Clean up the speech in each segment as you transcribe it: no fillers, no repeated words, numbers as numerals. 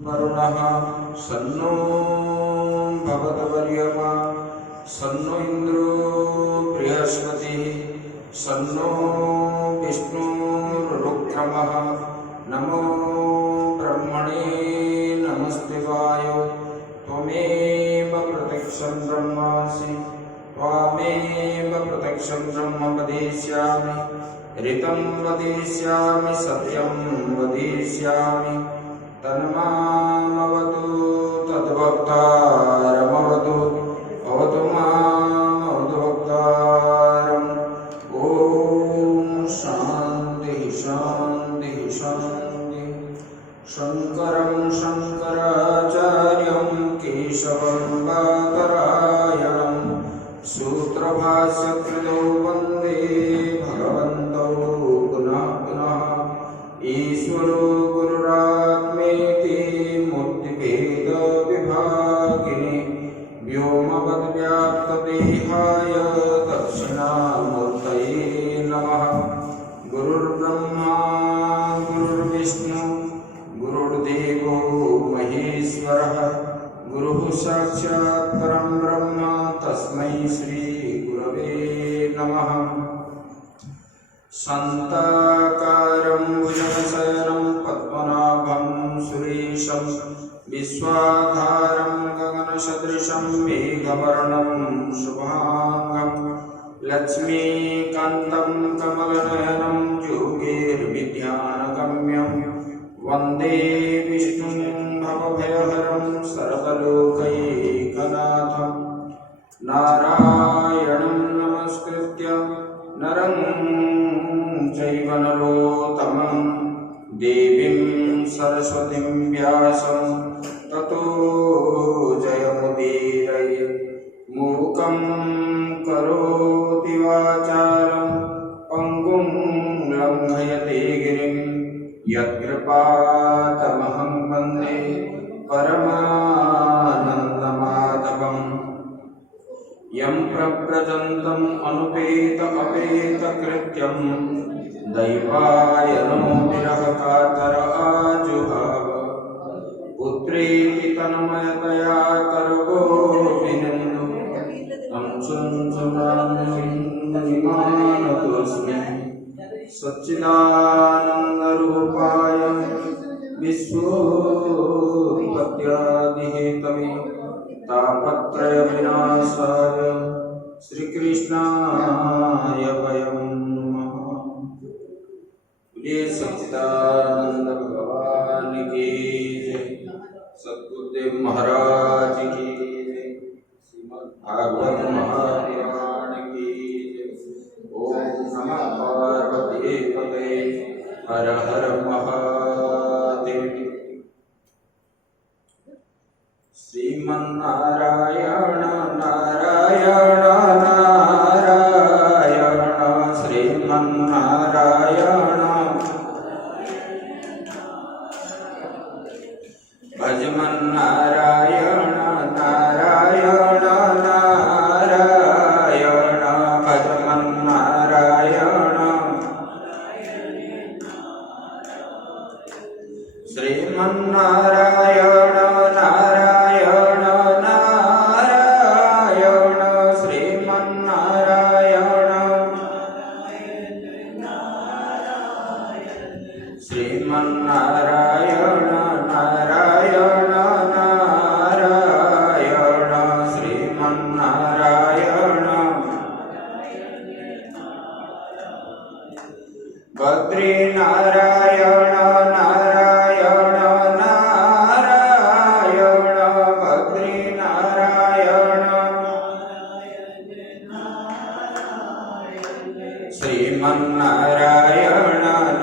वरुणः सन्नो भवतु वर्यमा सन्नो इन्द्रो बृहस्पतिः सन्नो विष्णुरुक्रमः नमो ब्रह्मणे नमस्ते वाय त्वमेव प्रत्यक्षं ब्रह्मासि त्वामेव प्रत्यक्षं ब्रह्म वदिष्यामि ऋतं वदिष्यामि सत्यं वदिष्यामि तन्मामवतु तद्वक्तारमवतु भवतु मामवतु वक्तारम्। ॐ शान्तिः शान्तिः शान्तिः। शङ्करं शङ्कराचार्यं केशवं बादरायणं सूत्रभाष्यकृतौ वन्दे भगवन्तौ पुनः पुनः। ईश्वरो गुरुरात्मेति मूर्तिभेदविभागिने व्योमवद्व्याप्तदेहाय दक्षिणामूर्तये नमः। गुरुर्ब्रह्मा गुरुर्विष्णु गुरुर्देवो महेश्वरः गुरुः साक्षात् परं ब्रह्म तस्मै श्रीगुरवे नमः। शान्ताकारं भुजगशयनं पद्मनाभं सुरेशं विश्वाधारं गगनसदृशं मेघवर्णं शुभांगं लक्ष्मीकान्तं कमलनयनं योगैर्विद्यानगम्यं वन्दे विष्णुं भवभयहरं सर्वलोकैकनाथं। नारायणं नमस्कृत्य नरं चैव नरोत्तमं देवीं सरस्वतीं व्यासं ततो जयमुदीरये। मूकं करोति वाचालं पङ्गुं लङ्घयते गिरिं यत्कृपातमहं वन्दे परमानन्दमाधवम्। यं प्रव्रजन्तम् अनुपेत अपेतकृत्यं दैवायनो विरहकातर आजुहाव पुत्रेति तन्मयतया कर्गोऽभिनन्दो तं सुंसुमानतोऽस्मि सच्चिदानन्दरूपाय विश्वोत्पत्त्यादिहेतवे तापत्रयविनाशाय श्रीकृष्णाय वयं नमः। ये सच्चिदानंद भगवान की जय, सद्गुरुदेव महाराज की जय, श्रीमद्भागवत महापुराण की जय। ओम नमः पार्वती पते हर हर महादेव। श्रीमन्नारायण नारायण नारायण श्रीमन्नारायण भजमन्नारायण नारायण नारायण भजमन्नारायण श्रीमन्नारायण नारायण नारायण श्रीमन्नारायण श्रीमन्नारायण नारायण नारायण श्रीमन्नारायण बद्रीनारायण नारायण नारायण बद्रीनारायण श्रीमन्नारायण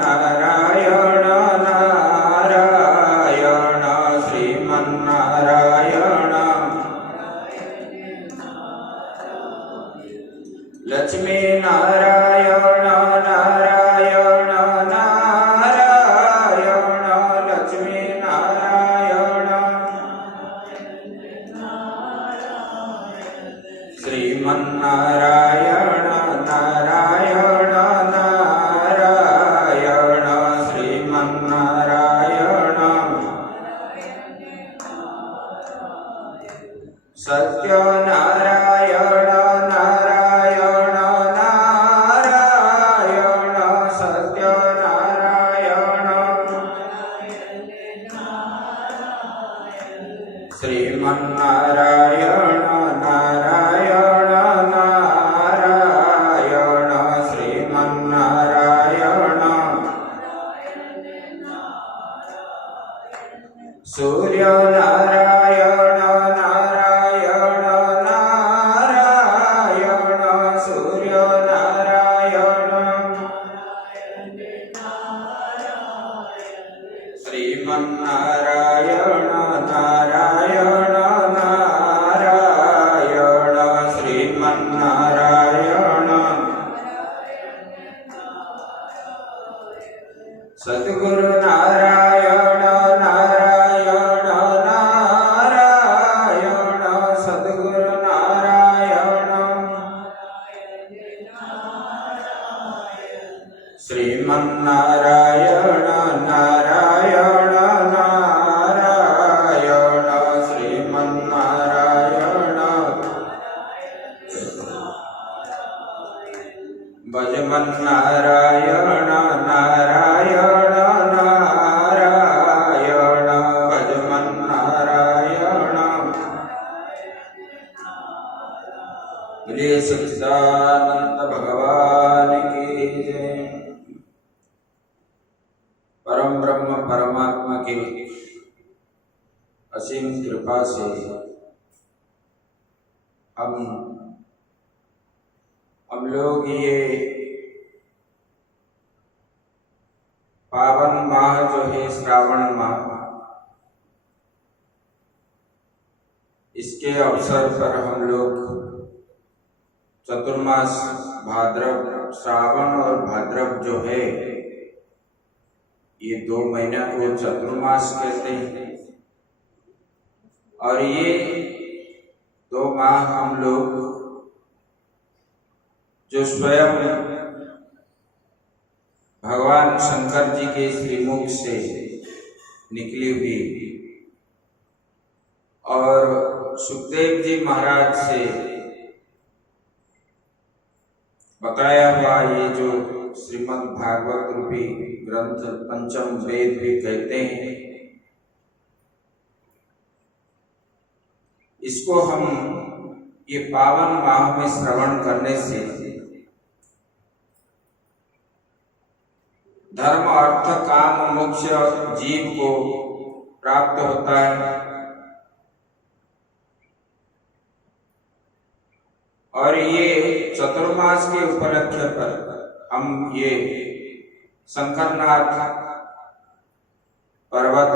नारायण नारायण श्रीमन्नारायण लक्ष्मीनारायण नारायण नारायण लक्ष्मीनारायण श्रीमन्नारायण नारायण नारायण श्रीमन्नारायण सत्य नारायण नारायण नारायण सत्य नारायण श्रीमन्नारायण नारायण नारायण श्रीमन्नारायण सूर्य नारायण नारायण नारायण सूर्य नारायण श्रीमन्नारायण नारायण नारायण श्रीमन्नारायण सद्गुरु नारायण नारायण नारायण सद्गुरु नारायण श्रीमन्नारायण नारायण नारायण श्रीमन्नारायण भजमन्नारायण नारायण नारायण भजमन्नारायण बोलिए सच्चिदानंद भगवान की जय। परम ब्रह्म परमात्मा की असीम कृपा से हम लोग ये पावन माह जो है श्रावण माह, इसके अवसर पर हम लोग चतुर्मास भाद्रव, श्रावण और भाद्रव जो है ये 2 महीना को चतुर्मास कहते हैं। और ये 2 माह हम लोग जो स्वयं भगवान शंकर जी के श्रीमुख से निकली हुई और सुखदेव जी महाराज से बताया हुआ ये जो श्रीमद् भागवत रूपी ग्रंथ पंचम वेद भी कहते हैं, इसको हम ये पावन माह में श्रवण करने से धर्म अर्थ काम मोक्ष जीव को प्राप्त होता है। और ये चतुर्मास के उपलक्ष्य पर हम ये शंकरनाथ पर्वत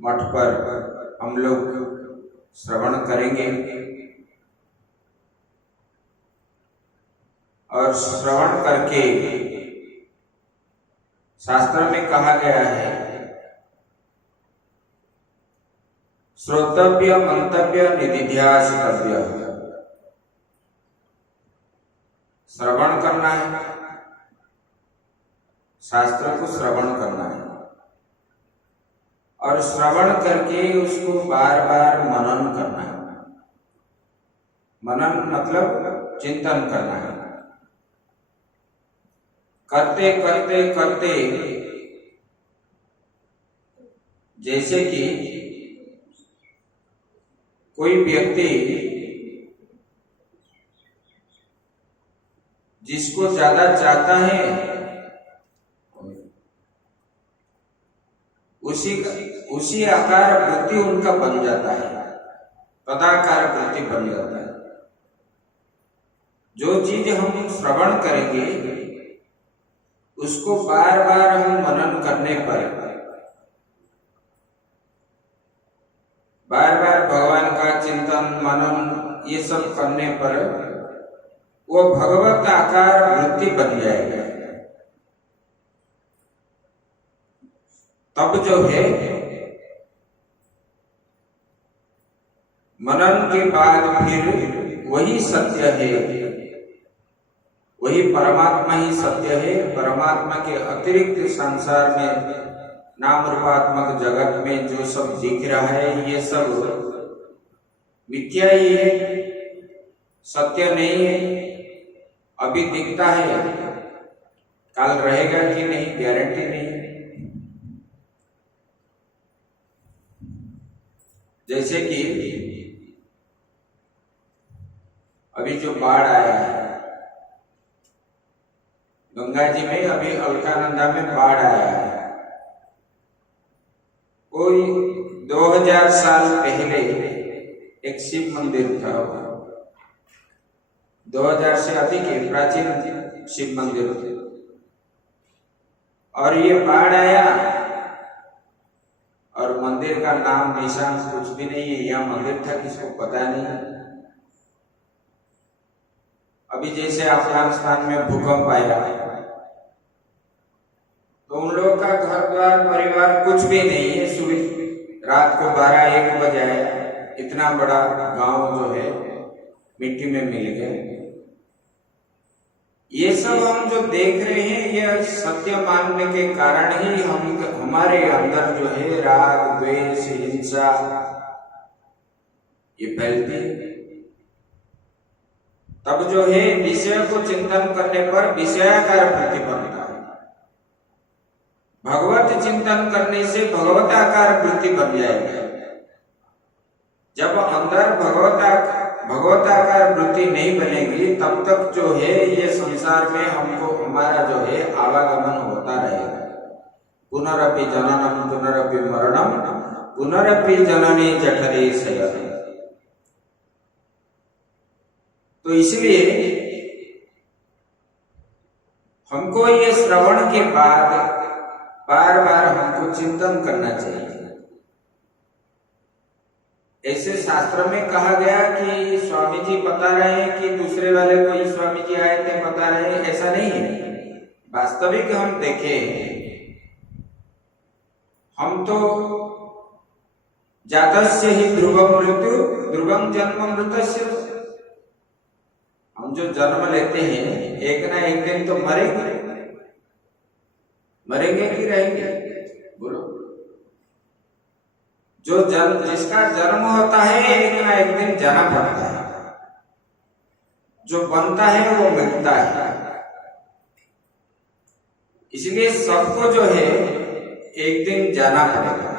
मठ पर हम लोग श्रवण करेंगे। और श्रवण करके शास्त्र में कहा गया है श्रोतव्य मंतव्य निधिध्यासितव्य, श्रवण करना है, शास्त्र को श्रवण करना है और श्रवण करके उसको बार बार मनन करना है। मनन मतलब चिंतन करना है। करते करते करते जैसे कि कोई व्यक्ति जिसको ज्यादा चाहता है उसी आकार वृत्ति उनका बन जाता है, तदाकार वृत्ति बन जाता है। जो चीज हम श्रवण करेंगे उसको बार बार हम मनन करने पर, बार बार भगवान का चिंतन मनन ये सब करने पर वो भगवत आकार वृत्ति बन जाएगा। तब जो है मनन के बाद फिर वही सत्य है, वही परमात्मा ही सत्य है। परमात्मा के अतिरिक्त संसार में नाम रूपात्मक जगत में जो सब दिख रहा है ये सब मिथ्या ही है, सत्य नहीं है। अभी दिखता है, कल रहेगा कि नहीं गारंटी नहीं। जैसे कि अभी जो बाढ़ आया है गंगा जी में, अभी अलकानंदा में बाढ़ आया है। कोई 2000 साल पहले एक शिव मंदिर था, 2000 से अधिक प्राचीन शिव मंदिर थे, और ये बाढ़ आया और मंदिर का नाम निशान कुछ भी नहीं है। यह मंदिर था किसको पता नहीं। अभी जैसे अफगानिस्तान में भूकंप आया तो उन लोगों का घर द्वार परिवार कुछ भी नहीं है। सुबह रात को 12-1 बजे आया, इतना बड़ा गांव जो है मिट्टी में मिल गया। ये सब हम जो देख रहे हैं, ये सत्य मानने के कारण ही हमारे अंदर जो है राग द्वेष हिंसा ये फैलती है। तब जो है विषय को चिंतन करने पर विषयाकार वृत्ति बनता है। भगवत चिंतन करने से भगवताकार वृत्ति बन जाएगा। जब अंदर भगवताकार वृत्ति नहीं बनेगी तब तक जो है ये संसार में हमको हमारा जो है आवागमन होता रहेगा। पुनरपि जननम पुनरपि मरणम पुनरपि जननी जठरे शयनम। तो इसलिए हमको ये श्रवण के बाद बार बार हमको चिंतन करना चाहिए। ऐसे शास्त्र में कहा गया कि स्वामी जी बता रहे हैं कि दूसरे वाले को ही स्वामी जी आए थे बता रहे हैं, ऐसा नहीं है। वास्तविक हम देखें, हम तो जातस्य ही ध्रुवम मृत्यु ध्रुवम जन्म मृतस्य। हम जो जन्म लेते हैं एक ना एक दिन तो मरेंगे। मरेंगे कि रहेंगे? बोलो। जो जिसका जन्म होता है एक ना एक दिन जाना पड़ता है। जो बनता है वो मिटता है। इसलिए सबको जो है एक दिन जाना पड़ेगा।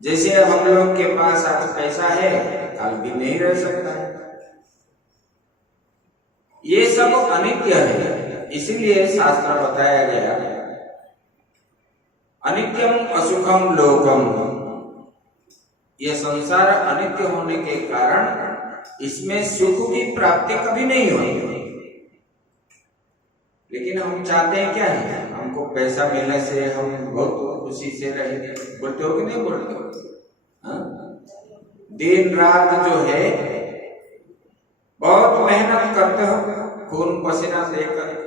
जैसे हम लोग के पास आज पैसा है, कल भी नहीं रह सकता है। ये सब अनित्य है। इसीलिए शास्त्र बताया गया अनित्यम असुखम लोकम। ये संसार अनित्य होने के कारण इसमें सुख की प्राप्ति कभी नहीं होगी। लेकिन हम चाहते हैं क्या है, हमको पैसा मिलने से हम बहुत खुशी से रहेंगे। बोलते हो कि नहीं बोलते हो? दिन रात जो है बहुत मेहनत करते हो, खून पसीना देकर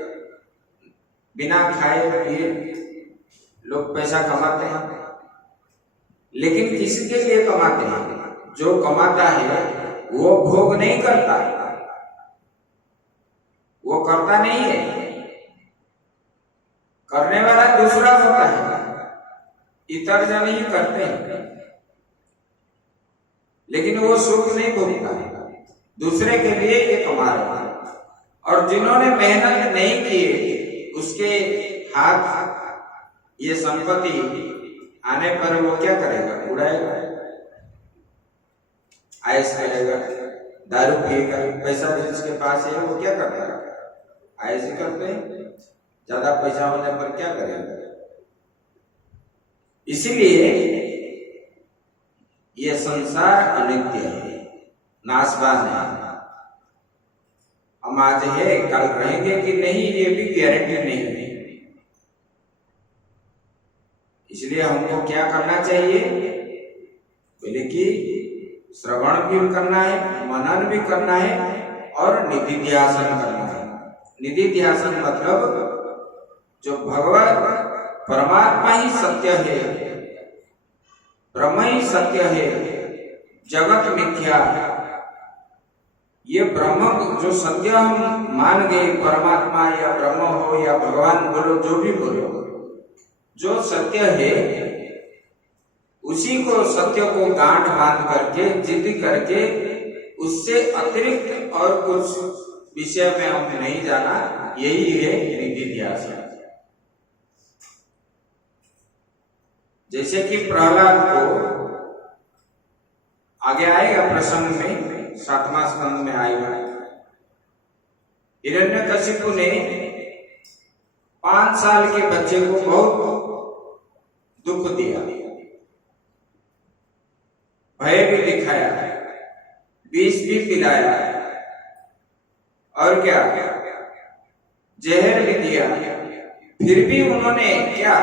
बिना खाए पिए लोग पैसा कमाते हैं। लेकिन किसके लिए कमाते हैं? जो कमाता है वो भोग नहीं करता, वो करता नहीं है। करने वाला दूसरा होता है, इतर जन ही करते हैं। लेकिन वो सुख नहीं भोगता, दूसरे के लिए ये कमा रहा है। और जिन्होंने मेहनत नहीं की उसके हाथ ये संपत्ति आने पर वो क्या करेगा? उड़ाएगा, आयस करेगा, दारू पिएगा। पैसा जिसके पास है वो क्या करता है? आयस ही करते हैं। ज्यादा पैसा होने पर क्या करेगा? इसीलिए ये संसार अनित्य है, नाशवान है। हम आज है, कल रहेंगे कि नहीं ये भी गारंटी नहीं है। इसलिए हमको क्या करना चाहिए? पहले कि श्रवण भी करना है, मनन भी करना है और निधिध्यासन करना है। निधिध्यासन मतलब जो भगवान परमात्मा ही सत्य है, ब्रह्म ही सत्य है, जगत मिथ्या। ये ब्रह्म जो सत्य हम मान गए, परमात्मा या ब्रह्म हो या भगवान बोलो, जो भी बोलो, जो सत्य है उसी को सत्य को गांठ बांध करके जिद करके उससे अतिरिक्त और कुछ विषय में हम नहीं जाना, यही है निधिध्यासन। जैसे कि प्रहलाद को आगे आएगा प्रसंग में, 7वां स्कंद में आएगा, हिरण्यकशिपु ने 5 साल के बच्चे को बहुत दुख दिया, भय भी दिखाया, विष भी पिलाया और क्या जहर भी दिया। फिर भी उन्होंने क्या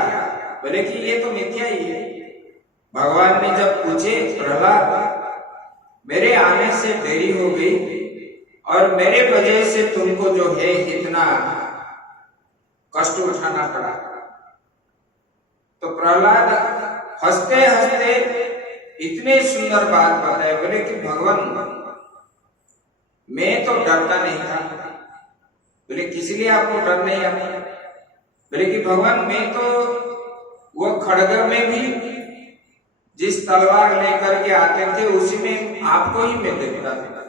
बोले कि ये तो मिथ्या ही है। भगवान ने जब पूछे, प्रहलाद मेरे आने से देरी हो गई और मेरे वजह से तुमको जो है इतना कष्ट उठाना पड़ा, तो प्रहलाद हंसते हंसते इतने सुंदर बात बताए, बोले कि भगवान मैं तो डरता नहीं था। बोले किस लिए आपको डर नहीं आता? बोले कि भगवान मैं तो वो खड़ग में भी जिस तलवार लेकर के आते थे उसी में आपको ही मैं देखता था।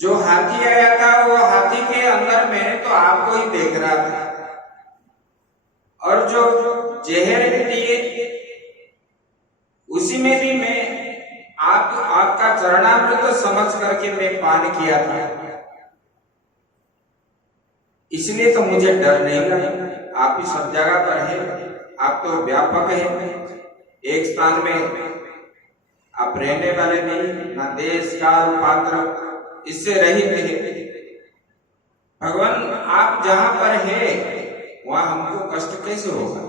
जो हाथी आया था वो हाथी के अंदर मैंने तो आपको ही देख रहा था, और जो जहर दिए उसी में भी मैं आपका चरणामृत समझ करके मैं पान किया था, इसलिए तो मुझे डर नहीं लगा। आप ही सब जगह पर है, आप तो व्यापक है, एक स्थान में आप रहने वाले नहीं, ना देश काल पात्र इससे रहित है। भगवान आप जहां पर है वहां हमको कष्ट कैसे होगा?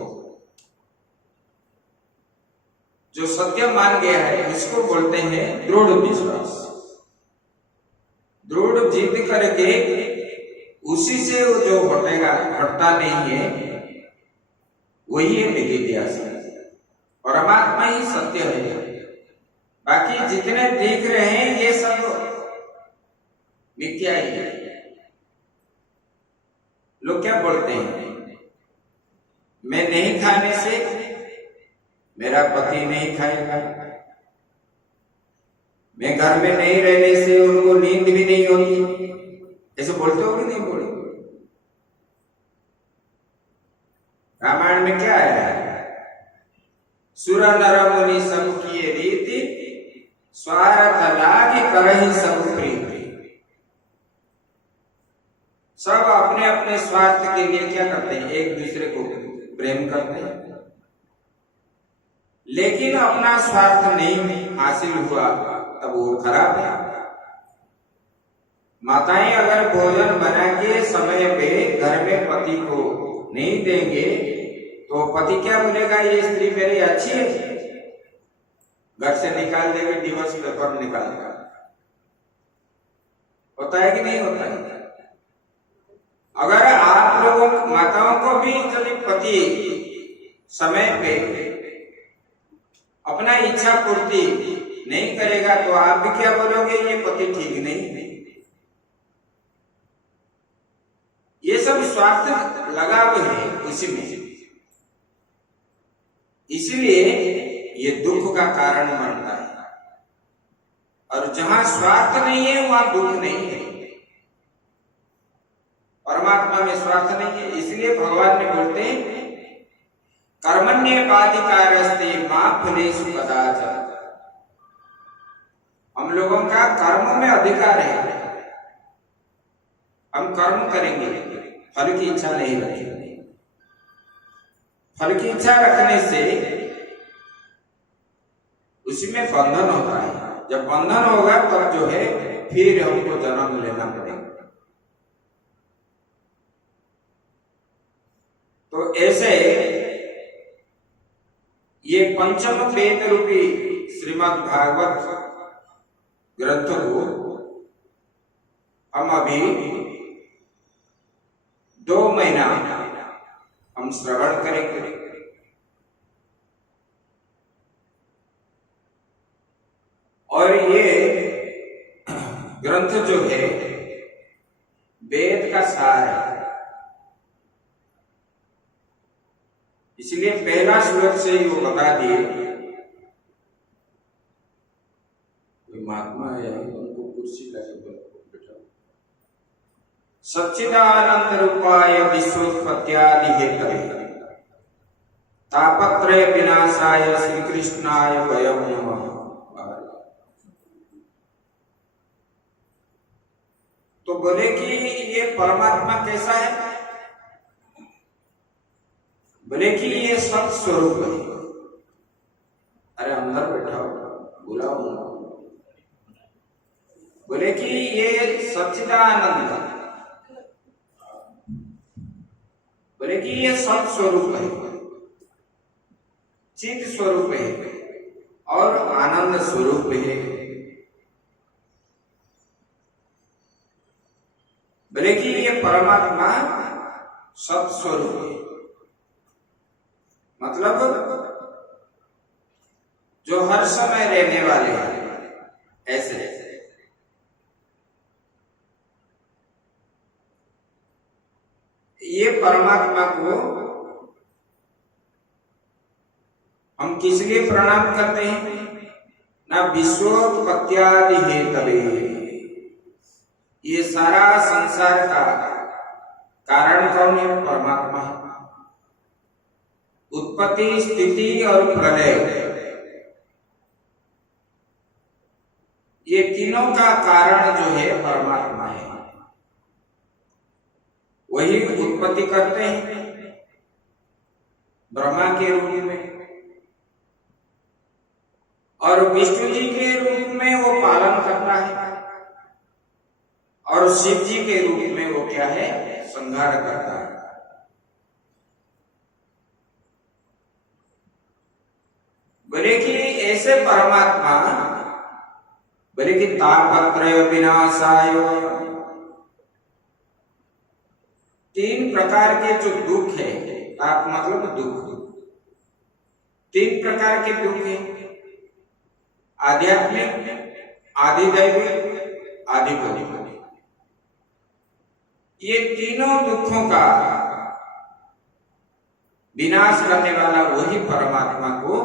जो सत्य मान गया है उसको बोलते हैं दृढ़ विश्वास। दृढ़ जिद करके उसी से जो हटेगा, हटता नहीं है, वही है निधिध्यासन। परमात्मा ही सत्य है, बाकी जितने दिख रहे हैं ये सब मिथ्या ही है। लोग क्या बोलते हैं, मैं नहीं खाने से मेरा पति नहीं खाएगा, मैं घर में नहीं रहने से उनको नींद भी नहीं होगी, ऐसे बोलते हो कि नहीं बोलते? रामायण में क्या आया है? सुर नर मुनि सब किए रीति, स्वार्थ लागी करहि सब प्रीति। सब अपने अपने स्वार्थ के लिए क्या करते हैं? एक दूसरे को प्रेम करते हैं, लेकिन अपना स्वार्थ नहीं हासिल हुआ तब वो खराब है। माताएं अगर भोजन बना के समय पे घर में पति को नहीं देंगे तो पति क्या बोलेगा, ये स्त्री मेरी अच्छी है, घर से निकाल देंगे, डिवोर्स पेपर निकाल देगा। होता है कि नहीं होता है? अगर आप लोगों माताओं को भी यदि पति समय पे अपना इच्छा पूर्ति नहीं करेगा तो आप भी क्या बोलोगे, ये पति ठीक नहीं है। ये सब स्वार्थ लगा हुए है उसी में, इसलिए ये दुख का कारण बनता है। और जहां स्वार्थ नहीं है वहां दुख नहीं है। परमात्मा में स्वार्थ नहीं है, इसलिए भगवान ने बोलते हैं कर्मण्येवाधिकारस्ते मा फलेषु कदाचन। हम लोगों का कर्म में अधिकार है, हम कर्म करेंगे, फल की इच्छा नहीं रखेंगे। फल की इच्छा रखने से उसमें बंधन होता है। जब बंधन होगा तब जो है फिर हमको जन्म लेना पड़ेगा। तो ऐसे ये पंचम वेद रूपी श्रीमद् भागवत ग्रंथ को हम अभी 2 महीना हम श्रवण करेंगे। और ये ग्रंथ जो है वेद का सार है, इसलिए पहला श्लोक से ही वो बता दिए महात्मा आया है, उनको कुर्सी लगे बैठा। सच्चिदानंद रूपाय विश्वोत्पत्त्यादि हेतवे तापत्रय विनाशाय श्री कृष्णाय वयं नमः। तो बोले कि ये परमात्मा कैसा है? बोले कि ये सत स्वरूप है। अरे अंदर बैठा हो, बुलाओ। बोले कि ये सच्चिदानंद, बोले कि ये सत स्वरूप है, चित स्वरूप है और आनंद स्वरूप है। बोले कि ये परमात्मा सत स्वरूप है, मतलब जो हर समय रहने वाले हैं, ऐसे ये परमात्मा को हम किस लिए प्रणाम करते हैं? ना विश्वोत्पत्त्यादि हेतवे, ये सारा संसार का कारण कौन है? परमात्मा है। उत्पत्ति, स्थिति और प्रलय, ये तीनों का कारण जो है परमात्मा है। वही उत्पत्ति करते हैं ब्रह्मा के रूप में, और विष्णु जी के रूप में वो पालन करता है, और शिव जी के रूप में वो क्या है? संहार करता है। बोले कि ऐसे परमात्मा, बोले कि तापत्रय विनाशाय, तीन प्रकार के जो दुख है, ताप मतलब दुख, तीन प्रकार के दुख है, आध्यात्मिक, आधिदैविक, आधिभौतिक। ये तीनों दुखों का विनाश करने वाला वही परमात्मा को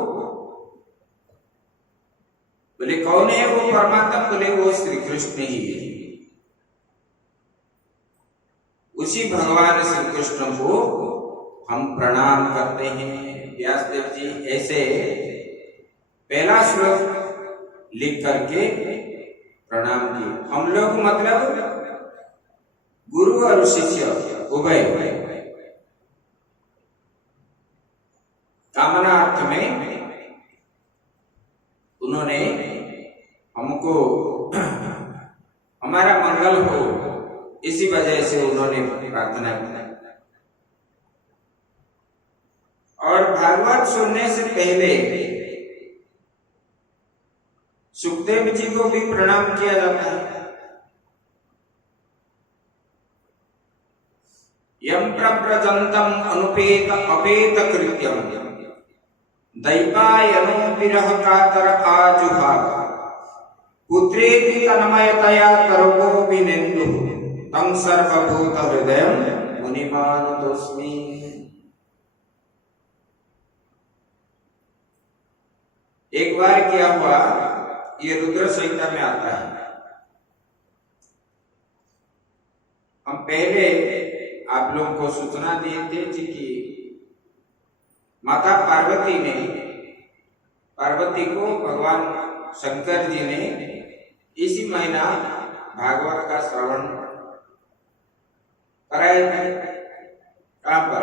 बोले कौन है वो परमात्मा? बोले वो श्री कृष्ण ही है। उसी भगवान श्री कृष्ण को हम प्रणाम करते हैं। व्यासदेव जी ऐसे पहला श्लोक लिख करके प्रणाम किए। हम लोग मतलब गुरु और शिष्य उभय कामनार्थ में उन्होंने हमको हमारा मंगल हो, इसी वजह से उन्होंने प्रार्थना की। और भागवत सुनने से पहले सुखदेव जी को भी प्रणाम किया जाता है। यम प्रव्रजंतम अनुपेत अपेत कृत्यम दैवायनो विरह कातर आजुहाव पुत्रेति तन्मयतया तर्को विनेन्दु तं सर्वभूत हृदयं मुनिमानतोस्मि। एक बार क्या हुआ, ये रुद्र संहिता में आता है। हम पहले आप लोगों को सूचना दिए थे कि माता पार्वती ने, पार्वती को भगवान शंकर जी ने इसी महीना भागवत का श्रवण कराए थे। कहां पर?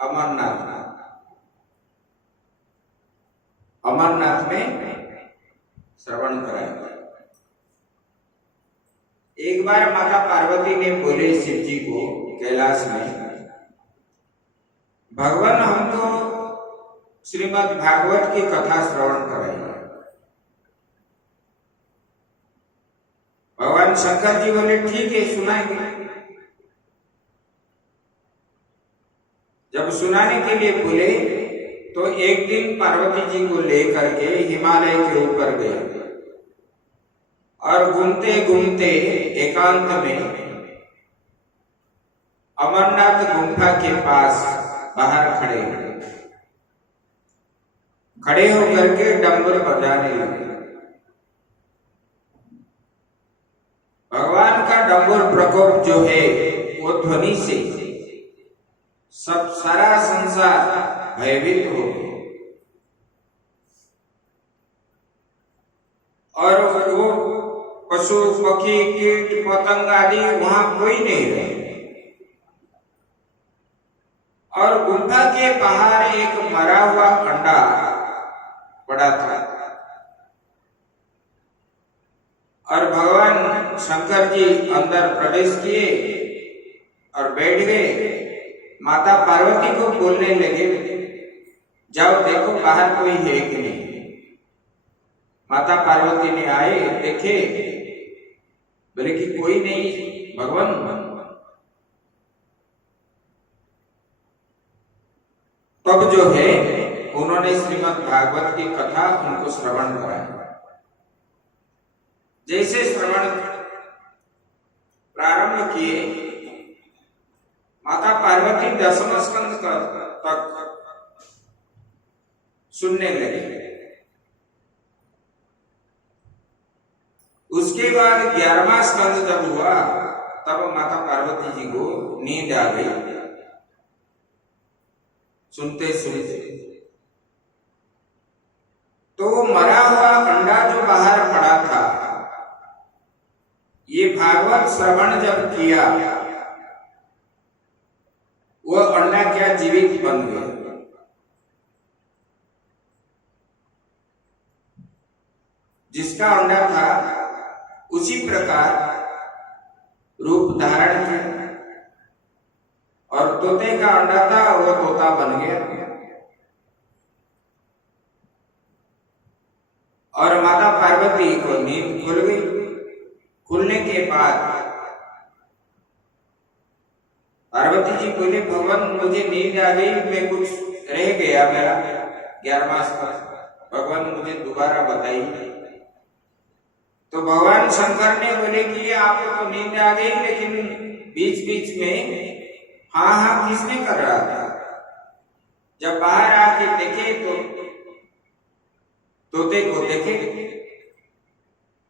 अमरनाथ। अमरनाथ में श्रवण कराया। एक बार माता पार्वती ने बोले शिव जी को कैलाश में, भगवान हमको श्रीमद् भागवत की कथा श्रवण कराइए। भगवान शंकर जी बोले ठीक है, सुनाएंगे। जब सुनाने के लिए बोले तो एक दिन पार्वती जी को लेकर के हिमालय के ऊपर गए और घूमते घूमते एकांत में अमरनाथ गुफा के पास बाहर खड़े होकर के डंबर बजाने लगे। और वो पशु पक्षी कीट पतंग आदि वहां कोई नहीं रहे। और गुफा के बाहर एक मरा हुआ अंडा पड़ा था। और भगवान शंकर जी अंदर प्रवेश किए और बैठ गए। माता पार्वती को बोलने लगे, जाओ देखो बाहर कोई है कि नहीं। माता पार्वती ने आए, देखे, बोले कि कोई नहीं भगवान। तब जो है उन्होंने श्रीमद् भागवत की कथा उनको श्रवण कराई। जैसे श्रवण प्रारंभ किए, माता पार्वती 10वें स्कंद तक सुनने लगे। उसके बाद 11वां स्कंद जब हुआ, तब माता पार्वती जी को नींद आ गई सुनते सुनते। तो वो मरा हुआ अंडा जो बाहर पड़ा था, ये भागवत श्रवण जब किया, वो अंडा क्या जीवित बन गया। जिसका अंडा था उसी प्रकार रूप धारण किया। और तोते का अंडा था, वो तोता बन गया। और माता पार्वती को नींद खुल गई। खुलने के बाद पार्वती जी बोले, भगवान मुझे नींद आ गई, मैं कुछ रह गया मेरा 11वां स्कंद, भगवान मुझे दोबारा बताइए। तो भगवान शंकर ने बोले कि आपको तो नींद आ गई, लेकिन बीच बीच में हाँ हाँ किसने कर रहा था। जब बाहर आके देखे तो तोते को देखे,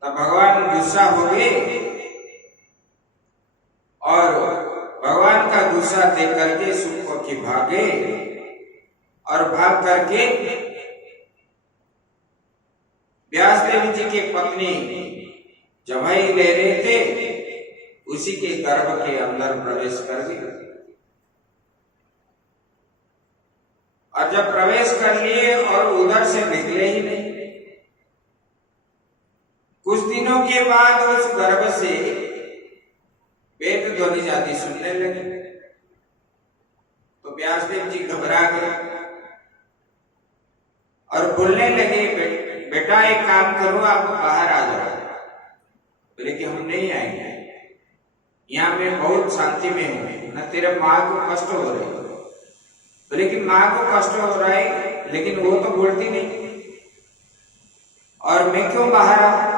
तब भगवान गुस्सा हो गए। और भगवान का गुस्सा देख करके सुख पक्षी भागे। और भाग करके व्यासदेव जी की पत्नी जमाई ले रहे थे, उसी के गर्भ के अंदर प्रवेश कर गए। और जब प्रवेश कर लिए और उधर से निकले ही नहीं। कुछ दिनों के बाद उस गर्भ से वेद ध्वनि आदि सुनने लगे। तो व्यासदेव जी घबरा गए और बोलने लगे, बेटा एक काम करो, आप बाहर आ जाओ। बोले कि हम नहीं आएंगे, यहाँ मैं बहुत शांति में हूं, न तेरे माँ को कष्ट हो रही। बोले कि माँ को कष्ट हो रहा है, लेकिन वो तो बोलती नहीं, और मैं क्यों बाहर आऊं।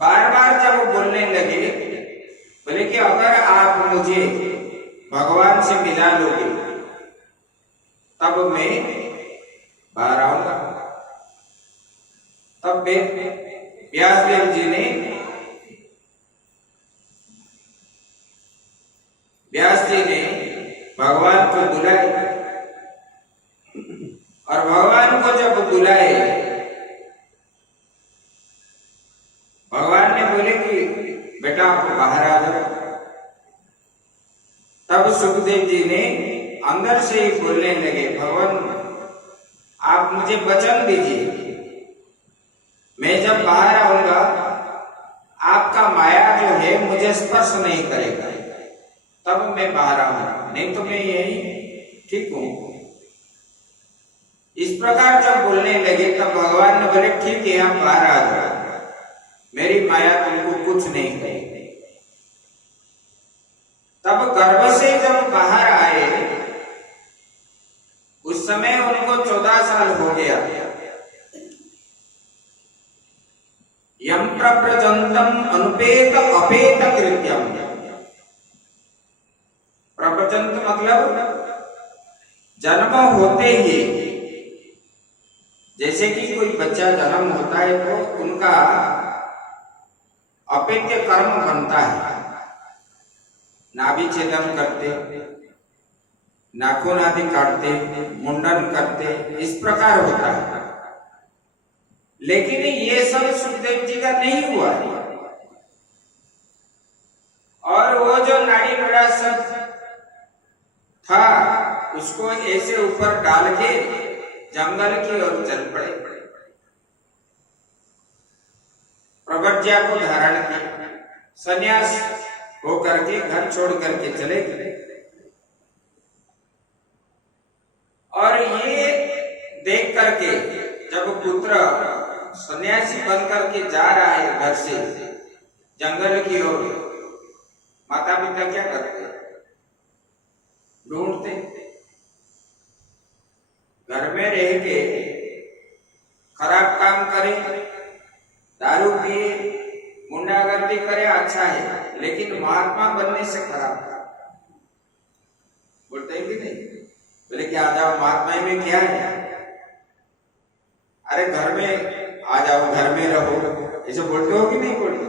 बार बार जब वो बोलने लगे, बोले कि अगर आप मुझे भगवान से मिला लोगे तब मैं बाहर आऊंगा। तब व्यासदेव जी ने भगवान को बुलाए। और भगवान को जब बुलाए, भगवान ने बोले कि बेटा आप बाहर आ जाओ। तब सुखदेव जी ने अंदर से ही बोलने लगे, भगवान आप मुझे वचन दीजिए, मैं जब बाहर आऊंगा आपका माया जो है मुझे स्पर्श नहीं करेगा, तब मैं बाहर आऊंगा, नहीं तो मैं यही ठीक हूं। इस प्रकार जब बोलने लगे, तब भगवान ने बोले ठीक है आप बाहर आ जाओ, मेरी माया तुमको कुछ नहीं करेगी। तब गर्भ से जब बाहर आए, उस समय उनको 14 साल हो गया। यम प्रप्रजंतम अनुपेत अपेत कृत्यम। प्रप्रजंत मतलब जन्म होते ही, जैसे कि कोई बच्चा जन्म होता है तो उनका अपेत्य कर्म बनता है, नाभि छेदन करते, नाखून आदि काटते, मुंडन करते, इस प्रकार होता है। लेकिन ये सब सुखदेव जी का नहीं हुआ है। और वो जो नाड़ी बड़ा सब था उसको ऐसे ऊपर डाल के जंगल की ओर चल पड़े, प्रवज्ञा को धारण किया, संन्यास होकर के घर छोड़ करके चले गए। और ये देख करके जब पुत्र सन्यासी बन करके जा रहा है घर से जंगल की ओर, माता पिता क्या करते? ढूंढते। घर में रह के खराब काम करे, दारू पिए, गुंडागर्दी करे अच्छा है, लेकिन महात्मा बनने से खराब। बोलते हैं कि नहीं? बोले कि आ जाओ महात्मा में क्या है, अरे घर में आ जाओ, घर में रहो, ऐसे बोलते हो कि नहीं बोलते हो?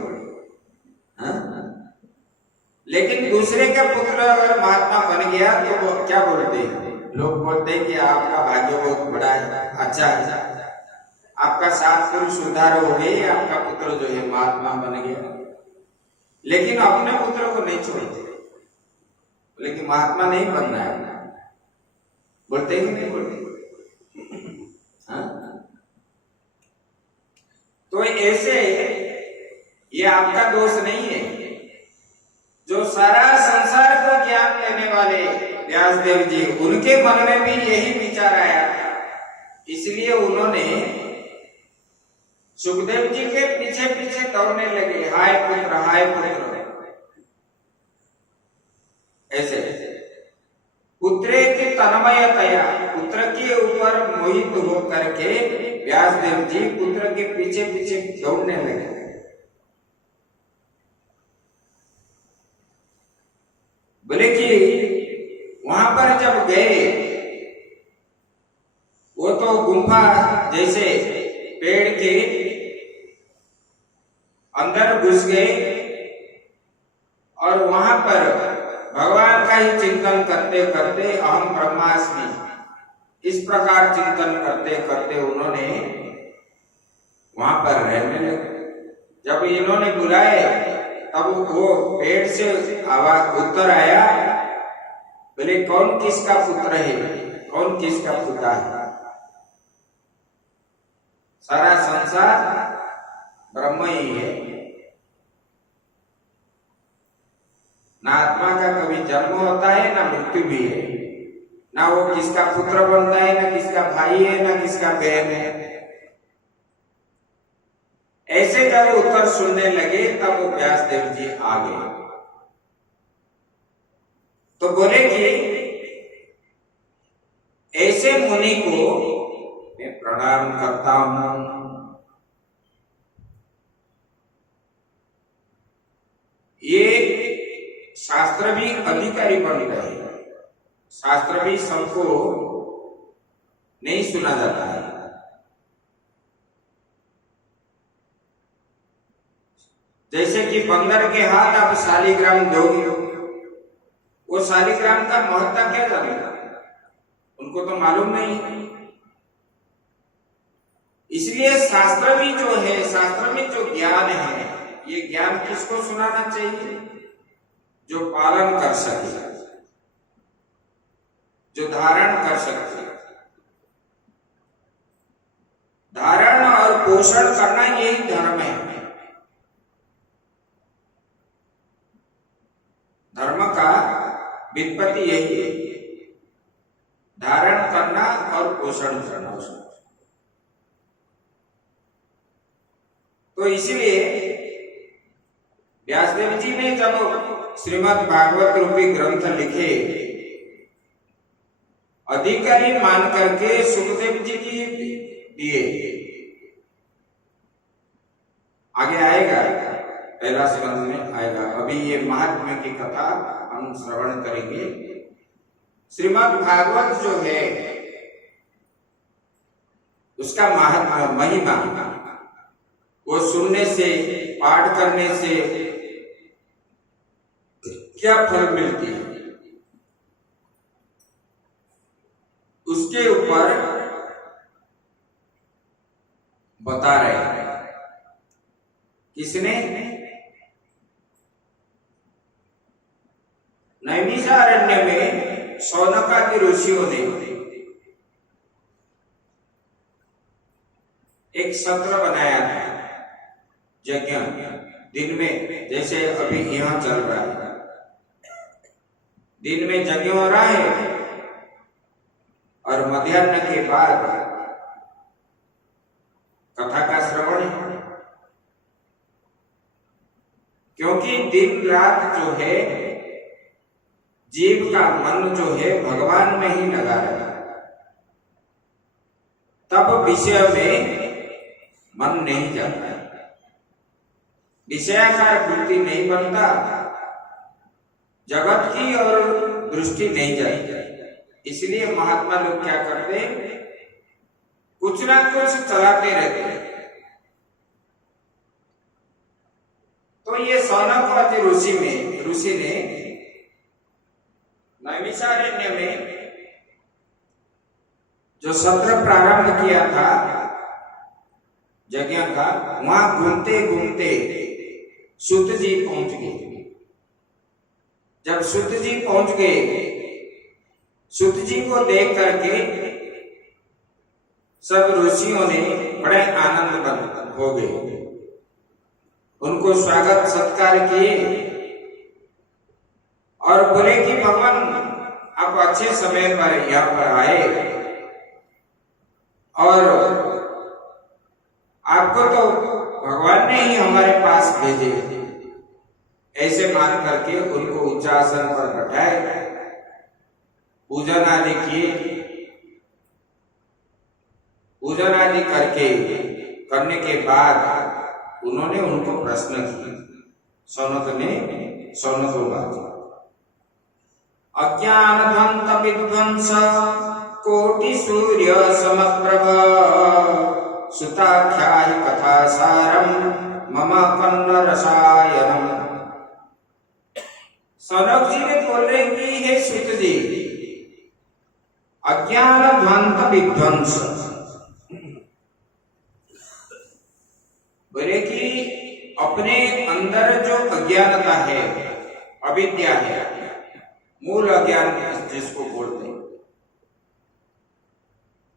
लेकिन दूसरे का पुत्र अगर महात्मा बन गया तो वो क्या बोलते हैं? लोग बोलते हैं कि आपका भाग्य बहुत बड़ा है, अच्छा है, आपका 7 पुरुष उद्धार हो गए, आपका पुत्र जो है महात्मा बन गया। लेकिन अपने पुत्र को नहीं छोड़ते, लेकिन महात्मा नहीं बनना है। बोलते हैं कि नहीं बोलते? तो ऐसे ये आपका दोष नहीं है। जो सारा संसार को ज्ञान देने वाले व्यासदेव जी, उनके मन में भी यही विचार आया था, इसलिए उन्होंने सुखदेव जी के पीछे पीछे दौड़ने लगे, हाय पुत्र हाय पुत्र। ऐसे पुत्रे की तन्मयतया, पुत्र के ऊपर मोहित हो करके व्यासदेव जी पुत्र के पीछे पीछे दौड़ने लगे। बोले कि वहां पर जब गए, वो तो गुफा जैसे पेड़ के अंदर घुस गए और वहां पर भगवान का ही चिंतन करते करते अहम ब्रह्मास्मि, इस प्रकार चिंतन करते करते उन्होंने वहां पर रहने लगे। जब इन्होंने बुलाए तब वो पेड़ से आवाज उत्तर आया, बोले कौन किसका पुत्र है, कौन किसका पिता है? सारा संसार ब्रह्म ही है। ना आत्मा का कभी जन्म होता है ना मृत्यु भी है, ना वो किसका पुत्र बनता है, ना किसका भाई है, ना किसका बहन है। ऐसे जब उत्तर सुनने लगे तब वो व्यासदेव जी आ गए। तो बोले कि ऐसे मुनि को मैं प्रणाम करता हूं। ये शास्त्र भी अधिकारी बन गए, शास्त्र भी सबको नहीं सुना जाता है। जैसे कि बंदर के हाथ आप शालिग्राम दोगे, वो शालिग्राम का महत्व क्या जानेगा? उनको तो मालूम नहीं। इसलिए शास्त्र भी जो है, शास्त्र में जो ज्ञान है, ये ज्ञान किसको सुनाना चाहिए? जो पालन कर सके, जो धारण कर सके। धारण और पोषण करना यही धर्म है। धर्म का व्युत्पत्ति यही है, धारण करना और पोषण करना उसका। तो इसलिए व्यासदेव जी ने जब श्रीमद् भागवत रूपी ग्रंथ लिखे, अधिकारी मान करके सुखदेव जी की दिए। आगे आएगा, पहला स्कंद में आएगा। अभी ये महात्म्य की कथा हम श्रवण करेंगे। श्रीमद् भागवत जो है उसका महात्म्य, महिमा, वो सुनने से, पाठ करने से क्या फल मिलती है, उसके ऊपर बता रहे हैं। किसने? नैमिषारण्य में शौनकादि ऋषियों ने एक सत्र बनाया था, यज्ञ। दिन में जैसे अभी यहाँ चल रहा है, दिन में यज्ञ हो रहा है और मध्याह्न के बाद कथा का श्रवण है। क्योंकि दिन रात जो है जीव का मन जो है भगवान में ही लगा रहता है, तब विषय में मन नहीं जाता, विषयाकार वृत्ति नहीं बनता, जगत की और दृष्टि नहीं जाती। इसलिए महात्मा लोग क्या करते, कुछ ना कुछ चलाते रहते। तो ये शौनकादि ऋषि ने नैमिषारण्य में जो सत्र प्रारंभ किया था यज्ञ का, वहां घूमते घूमते सूत जी पहुंच गए। जब सूत जी पहुंच गए, सूत जी को देख करके सब ऋषियों ने बड़े आनंद हो गए, उनको स्वागत सत्कार किए और बोले कि भगवान आप अच्छे समय पर यहाँ पर आए और आपको तो भगवान ने ही हमारे पास भेजे। ऐसे मान करके उनको उच्चासन पर बैठाए, पूजन आदि किए। पूजन आदि करने के बाद उन्होंने उनको प्रश्न किया। शौनक बात, अज्ञान ध्वंत विध्वंस कोटि सूर्य समप्रभ सुताख्याय कथा सारम मम कन्न रसायनम। शौनक जी ने बोल रहे कि हे सूत जी, अज्ञान ध्वंत विध्वंस, बोले कि अपने अंदर जो अज्ञानता है, अविद्या है, मूल अज्ञान जिसको बोलते हैं,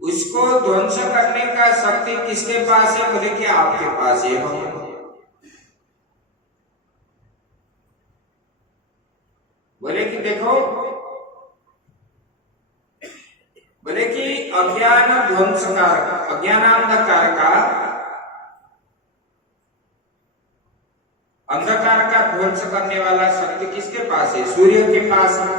उसको ध्वंस करने का शक्ति किसके पास है? बोले कि आपके पास है भगवान। बोले कि देखो, बोले कि अज्ञान ध्वंसकार, अंधकार का ध्वंस करने वाला शक्ति किसके पास है? सूर्य के पास है।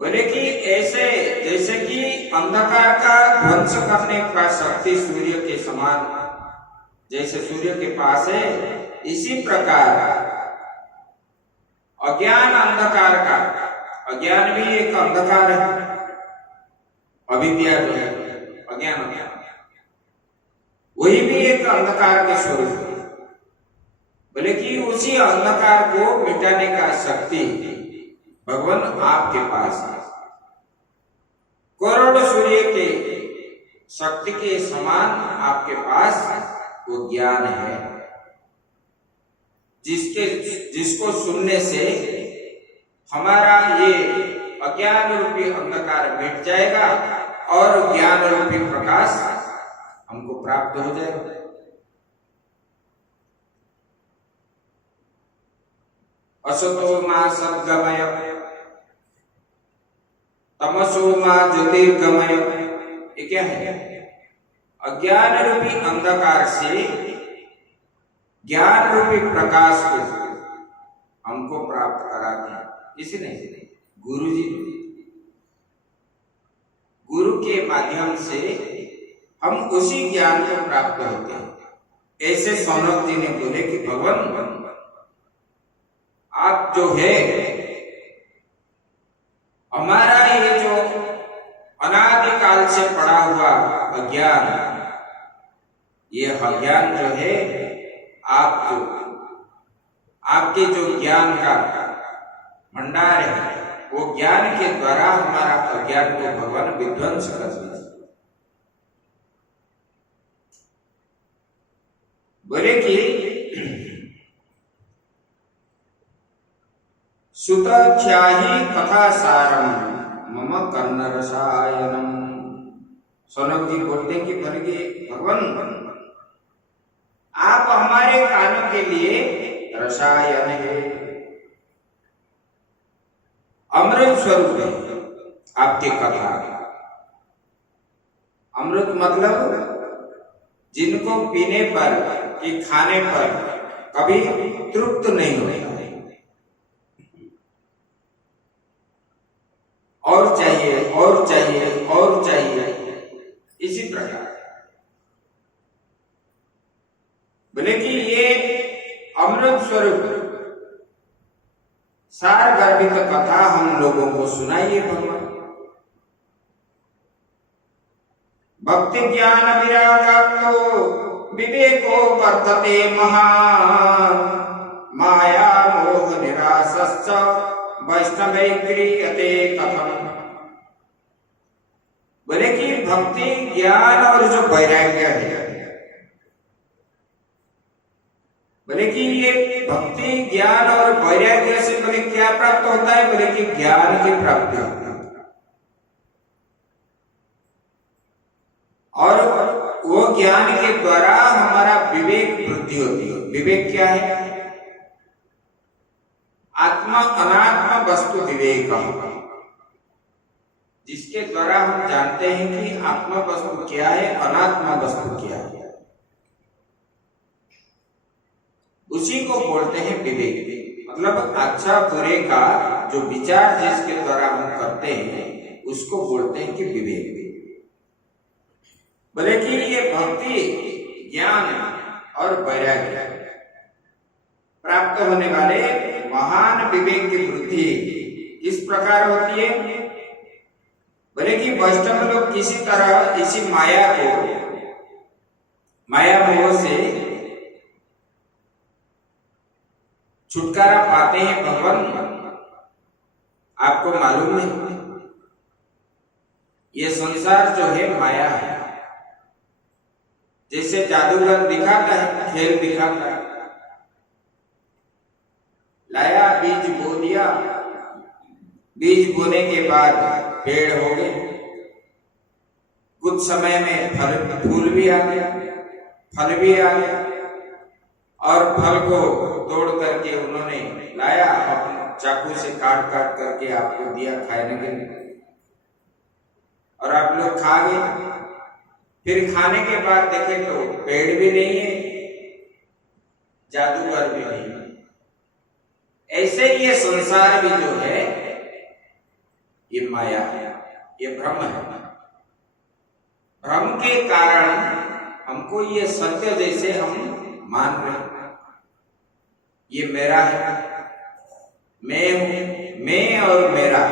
बोले कि ऐसे जैसे कि अंधकार का ध्वंस करने का शक्ति सूर्य के समान जैसे सूर्य के पास है, इसी प्रकार अज्ञान अंधकार का, अज्ञान भी एक अंधकार है, अविद्या जो है अज्ञान, वही भी एक अंधकार के स्वरूप है। बोले कि उसी अंधकार को मिटाने का शक्ति भगवान आपके पास है। करोड़ सूर्य के शक्ति के समान आपके पास वो ज्ञान है, जिसको सुनने से हमारा ये अज्ञान रूपी अंधकार मिट जाएगा और ज्ञान रूपी प्रकाश हमको प्राप्त हो जाएगा। असतो मा सद्गमय तमसो मा ज्योतिर्गमय। ये क्या है? अज्ञान रूपी अंधकार से ज्ञान रूपी प्रकाश को हमको प्राप्त कराते हैं। किसने? गुरु जी। गुरु के माध्यम से हम उसी ज्ञान को प्राप्त होते हैं। ऐसे शौनक जी ने बोले कि भगवान आप जो है, हमारा ये जो अनादिकाल से पड़ा हुआ अज्ञान, ये अज्ञान जो है, आपके जो ज्ञान का भंडार है, वो ज्ञान के द्वारा हमारा अज्ञान को भगवान विध्वंस कर दीजिए। बोले कि सुतख्याहि कथा सारम मम कर्ण रसायनम। सौनक जी बोलते हैं कि बोले भगवान आप हमारे कानों के लिए रसायन है, अमृत स्वरूप है आपकी कथा। अमृत मतलब जिनको पीने पर कि खाने पर कभी तृप्त नहीं होता, और चाहिए और चाहिए और चाहिए, इसी प्रकार। बोले कि ये अमृत स्वरूप सार गर्भित कथा हम लोगों को सुनाइए भगवान। भक्ति ज्ञान विरागात्तो विवेको वर्तते महान, माया मोह निरासश्च वैष्णवे क्रियते कथम। बोले कि भक्ति ज्ञान और जो वैराग्य है, बोले कि ये भक्ति ज्ञान और वैराग्य से बोले क्या प्राप्त होता है? बोले कि ज्ञान की प्राप्ति होती है, और वो ज्ञान के द्वारा हमारा विवेक वृद्धि होती है। विवेक क्या है? आत्मा अनात्मा वस्तु विवेक, जिसके द्वारा हम जानते हैं कि आत्मा वस्तु क्या है, अनात्मा वस्तु क्या है, उसी को बोलते हैं विवेक। मतलब अच्छा बुरे का जो विचार जिसके द्वारा हम करते हैं उसको बोलते हैं कि विवेक। बोले कि ये भक्ति ज्ञान और वैराग्य प्राप्त होने वाले महान विवेक की वृद्धि किस प्रकार होती है? बोले कि वैष्णव लोग किसी तरह इसी माया को, माया मोह से छुटकारा पाते हैं भगवान। आपको मालूम है ये संसार जो है माया है, जैसे जादूगर दिखाता है, खेल दिखाता है, लाया बीज बो दिया, बीज बोने के बाद पेड़ हो गए, कुछ समय में फूल भी आ गया, फल भी आ गया, और फल को तोड़ करके उन्होंने लाया, अपने चाकू से काट काट करके आपको दिया खाने के लिए, और आप लोग खा गए। फिर खाने के बाद देखे तो पेड़ भी नहीं है, जादूगर भी नहीं है। ऐसे ये संसार भी जो है ये माया है, ये भ्रम है। भ्रम के कारण हमको ये सत्य जैसे हम मान रहे हैं, ये मेरा है, मैं हूं, मैं और मेरा,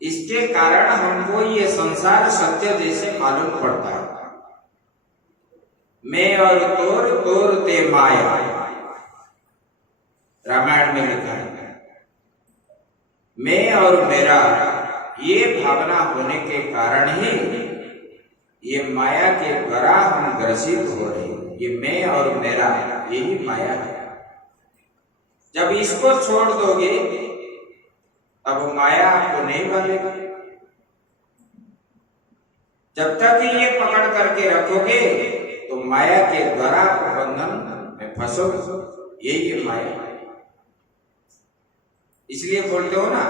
इसके कारण हमको ये संसार सत्य जैसे मालूम पड़ता है। मैं और तोर, तोर ते माया, रामायण में लिखा है। मैं और मेरा ये भावना होने के कारण ही ये माया के द्वारा हम ग्रसित हो रहे हैं। ये मैं और मेरा यही माया है। जब इसको छोड़ दोगे तब माया आपको नहीं बनेगा। जब तक ये पकड़ करके रखोगे तो माया के द्वारा बंधन में फंसोगे। यही है माया। इसलिए बोलते हो ना,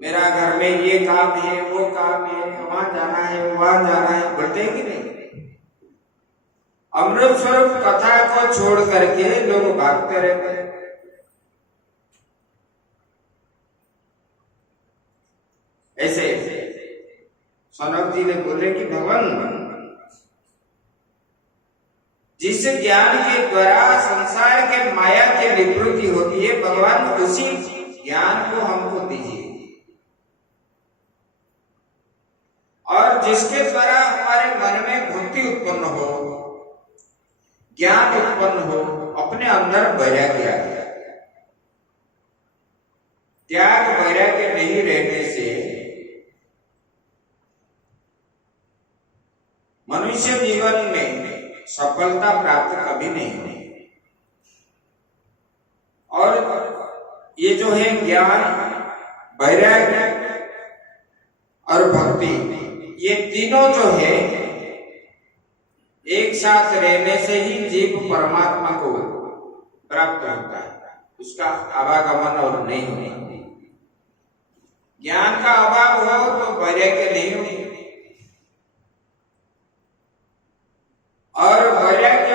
मेरा घर में ये काम है, वो काम है, वहां जाना है, वहां जाना है, बोलते हैं कि नहीं? अमृत स्वरूप कथा को छोड़ करके लोग भागते रहते हैं। ऐसे सौनक जी ने बोले कि भगवान, जिस ज्ञान के द्वारा संसार के माया की निवृत्ति होती है, भगवान उसी ज्ञान को हमको दीजिए, और जिसके द्वारा हमारे मन में भक्ति उत्पन्न हो, ज्ञान उत्पन्न हो, अपने अंदर वैराग्य आ गया। त्याग वैराग्य नहीं रहने से मनुष्य जीवन में सफलता प्राप्त कभी नहीं होती। और ये जो है ज्ञान, वैराग्य और भक्ति, ये तीनों जो है एक साथ रहने से ही जीव परमात्मा को प्राप्त होता है, उसका आवागमन और नहीं होता। ज्ञान का अभाव हो तो वैराग्य नहीं होगी, और वैराग्य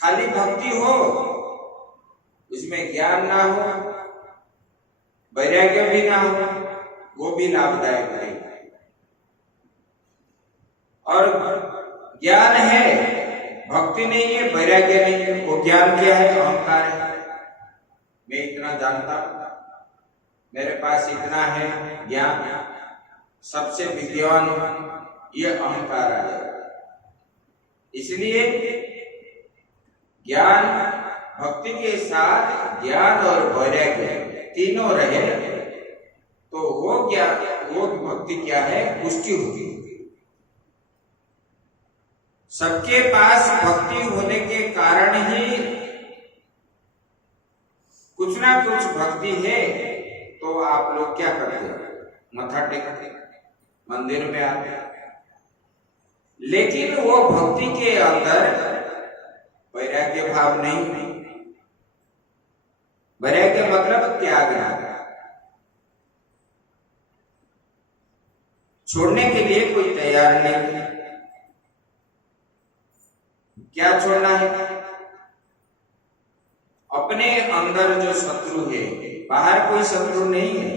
खाली भक्ति हो, उसमें ज्ञान ना हो, वैराग्य भी ना हो, वो भी लाभदायक नहीं। और ज्ञान है, भक्ति नहीं है, वैराग्य नहीं है, वो ज्ञान क्या है? अहंकार है। मैं इतना जानता हूं, मेरे पास इतना है ज्ञान, सबसे विद्वान हूं, ये अहंकार आ जाएगा। इसलिए ज्ञान, भक्ति के साथ ज्ञान और वैराग्य तीनों रहे तो वो ज्ञान, वो भक्ति क्या है? पुष्टि होगी। सबके पास भक्ति होने के कारण ही कुछ ना कुछ भक्ति है, तो आप लोग क्या करते हो? मत्था टेकते, मंदिर में आते, लेकिन वो भक्ति के अंदर वैराग्य भाव नहीं। वैराग्य मतलब त्यागना, छोड़ने के लिए कोई तैयार नहीं। क्या छोड़ना है? अपने अंदर जो शत्रु है, बाहर कोई शत्रु नहीं है,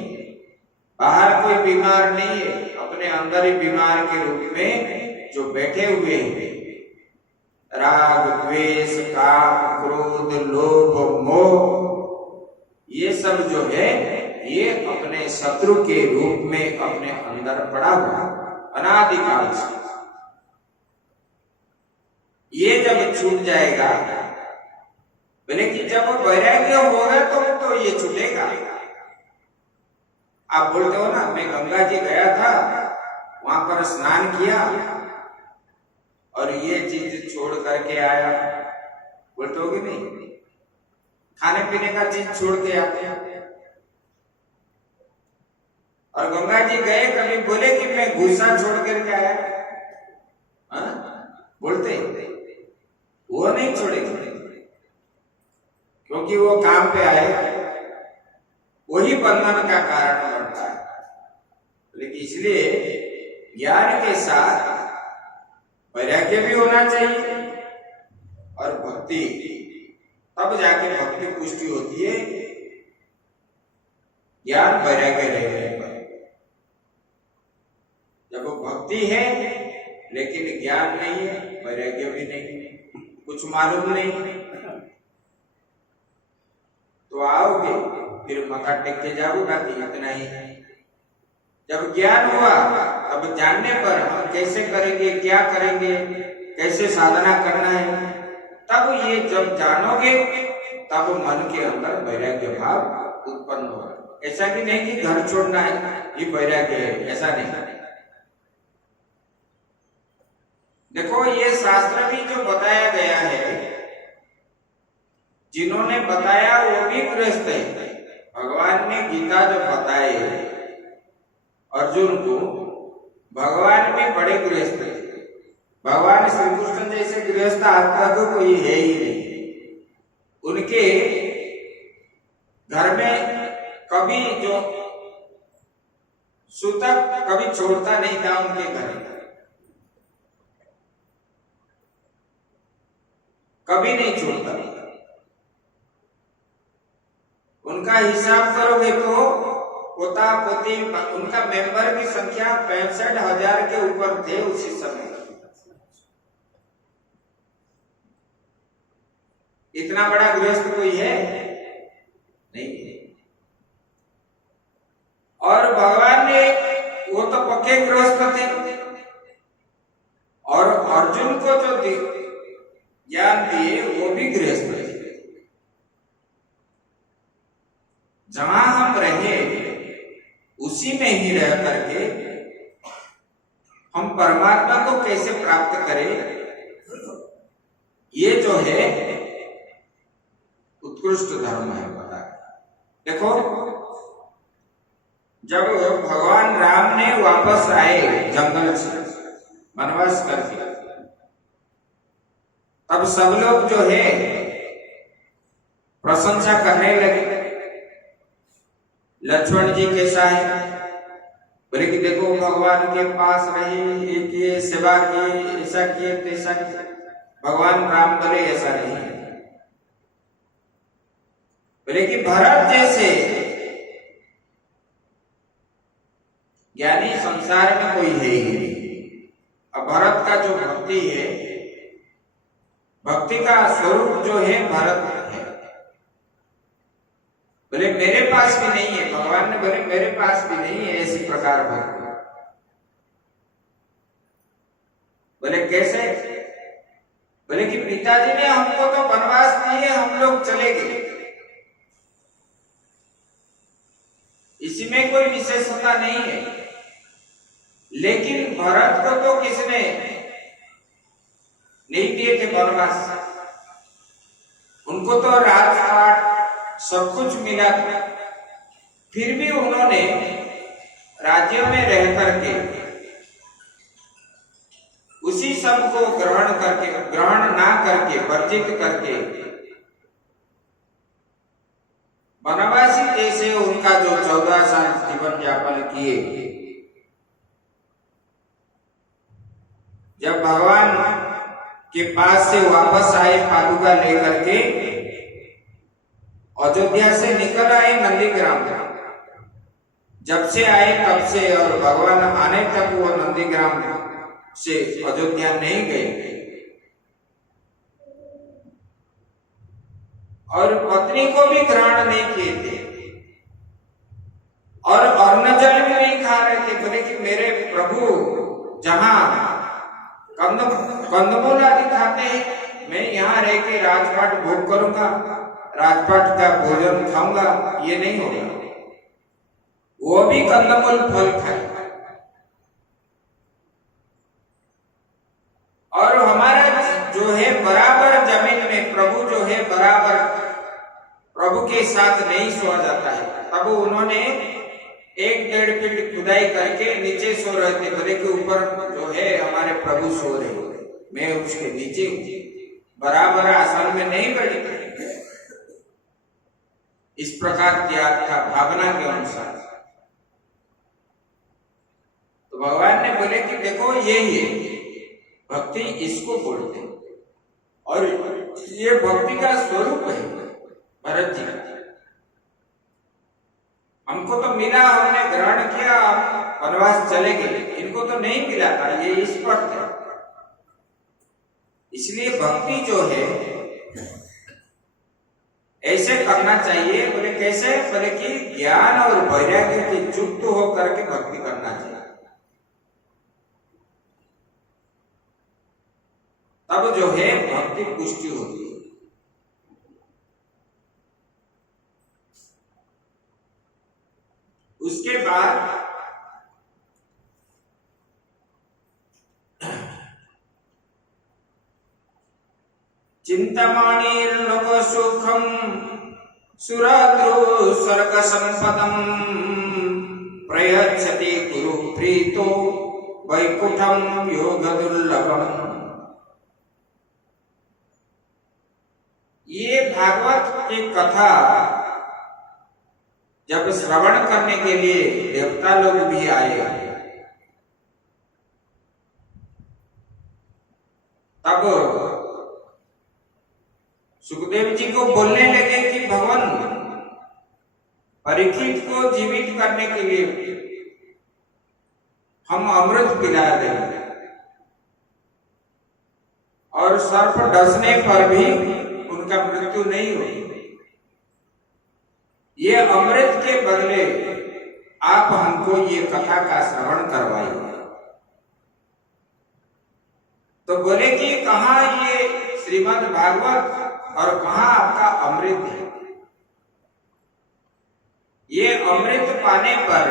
बाहर कोई बीमार नहीं है, अपने अंदर ही बीमार के रूप में जो बैठे हुए हैं, राग, द्वेष, काम, क्रोध, लोभ, मोह, ये सब जो है ये अपने शत्रु के रूप में अपने अंदर पड़ा हुआ अनादिकाल से। ये जब छूट जाएगा, बोले कि जब वैराग्य होगा तो ये छूटेगा। आप बोलते हो ना, मैं गंगा जी गया था, वहां पर स्नान किया और ये चीज छोड़ करके आया, बोलते हो कि नहीं? खाने पीने का चीज छोड़ के आते हैं। और गंगा जी गए, कभी बोले कि मैं गुस्सा छोड़ करके आया? बोलते वो नहीं छोड़ेंगे, क्योंकि वो काम पे आए, वही बंधन का कारण बनता है। लेकिन इसलिए ज्ञान के साथ वैराग्य भी होना चाहिए और भक्ति, तब जाके भक्ति पुष्टि होती है। ज्ञान वैराग्य रहने पर, जब वो भक्ति है लेकिन ज्ञान नहीं है, वैराग्य भी नहीं, कुछ मालूम नहीं, तो आओगे फिर मत्था टेक के जाओगे कि इतना ही है। जब ज्ञान हुआ तब जानने पर हम कैसे करेंगे, क्या करेंगे, कैसे साधना करना है, तब ये जब जानोगे तब मन के अंदर वैराग्य भाव उत्पन्न होगा। ऐसा कि नहीं कि घर छोड़ना है ये वैराग्य है, ऐसा नहीं। देखो ये शास्त्र भी जो बताया गया है, जिन्होंने बताया वो भी गृहस्थ है। भगवान ने गीता जो बताए अर्जुन को, भगवान भी बड़े गृहस्थ है। भगवान श्री कृष्ण जैसे गृहस्थ आत्मा को कोई है ही नहीं। उनके घर में कभी जो सूतक कभी छोड़ता नहीं था, उनके घर कभी नहीं छोड़ता। उनका हिसाब करोगे तो पोता पोती, उनका मेंबर की संख्या 65,000 के ऊपर थे उसी समय। इतना बड़ा गृहस्थ कोई है नहीं। और भगवान ने, वो तो पक्के गृहस्थ थे, और अर्जुन को जो ज्ञान दिए वो भी गृहस्थ थे। जहां हम रहे उसी में ही रह करके हम परमात्मा को कैसे प्राप्त करें, ये जो है उत्कृष्ट धर्म है। पता है, देखो जब भगवान राम ने वापस आए जंगल से वनवास करके, तब सब लोग जो है प्रशंसा करने लगे, लक्ष्मण जी कैसा है, बोले कि देखो भगवान के पास रहे, ये किए, सेवा किए, ऐसा किए, तैसा किए। भगवान राम बोले ऐसा नहीं है, बोले कि भरत जैसे ज्ञानी संसार में कोई है ही नहीं। अब भरत का जो भक्ति है, भक्ति का स्वरूप जो है भरत है। बोले मेरे पास भी नहीं है, भगवान ने बोले मेरे पास भी नहीं है ऐसी प्रकार भक्ति। बोले कैसे, बोले कि पिताजी ने हमको तो वनवास दिए, हम लोग चले गए, इसी में कोई विशेषता नहीं है। लेकिन भरत को तो किसने नहीं दिए थे वनवास, उनको तो राजपाट सब कुछ मिला था, फिर भी उन्होंने राज्य में रह करके उसी सब को ग्रहण ना करके, वर्जित करके वनवासी जैसे उनका जो 14 साल जीवन यापन किए। जब भगवान के पास से वापस आए पादुका लेकर के, अयोध्या से निकल आए नंदीग्राम, जब से आए तब से और भगवान आने तक वो नंदीग्राम से अयोध्या नहीं गए, और पत्नी को भी ग्रहण नहीं किए थे, और अन्न जल भी नहीं खा रहे थे। बोले कि मेरे प्रभु जहां कंदमूल आदि खाते हैं, मैं यहाँ रह के राजपाट भोग करूंगा, राजपाट का भोजन खाऊंगा, ये नहीं होगा। वो भी कंदमूल फल खाए, और हमारा जो है बराबर जमीन में प्रभु जो है बराबर प्रभु के साथ नहीं सोया जाता है। तब उन्होंने 1-1.5 फीट खुदाई करके नीचे सो रहे थे। बोले के ऊपर जो है हमारे प्रभु सो रहे, मैं उसके नीचे बराबर आसन में नहीं बैठी। इस प्रकार त्याग था भावना के अनुसार। तो भगवान ने बोले कि देखो यही है भक्ति, इसको बोलते हैं, और ये भक्ति का स्वरूप है। भरत जी हमको तो मिला, हमने ग्रहण किया, वनवास चले गए, इनको तो नहीं मिला था, ये स्पष्ट है। इसलिए भक्ति जो है ऐसे करना चाहिए। बोले कैसे, बोले कि ज्ञान और वैराग्य के युक्त होकर के भक्ति करना चाहिए, तब जो है भक्ति पुष्टि होती है। उसके बाद चिंतामणिर्लोक सुखम सुरद्रु स्वर्ग संपदम प्रयच्छति गुरु प्रीतो वैकुंठम योग दुर्लभम। ये भागवत की कथा जब श्रवण करने के लिए देवता लोग भी आए, तब सुखदेव जी को बोलने लगे कि भगवान परीक्षित को जीवित करने के लिए हम अमृत पिला देंगे, और सर्प डसने पर भी उनका मृत्यु नहीं होगी। ये अमृत के बदले आप हमको ये कथा का श्रवण करवाइए। तो बोले कि कहाँ ये श्रीमद् भागवत और कहाँ आपका अमृत है। ये अमृत पाने पर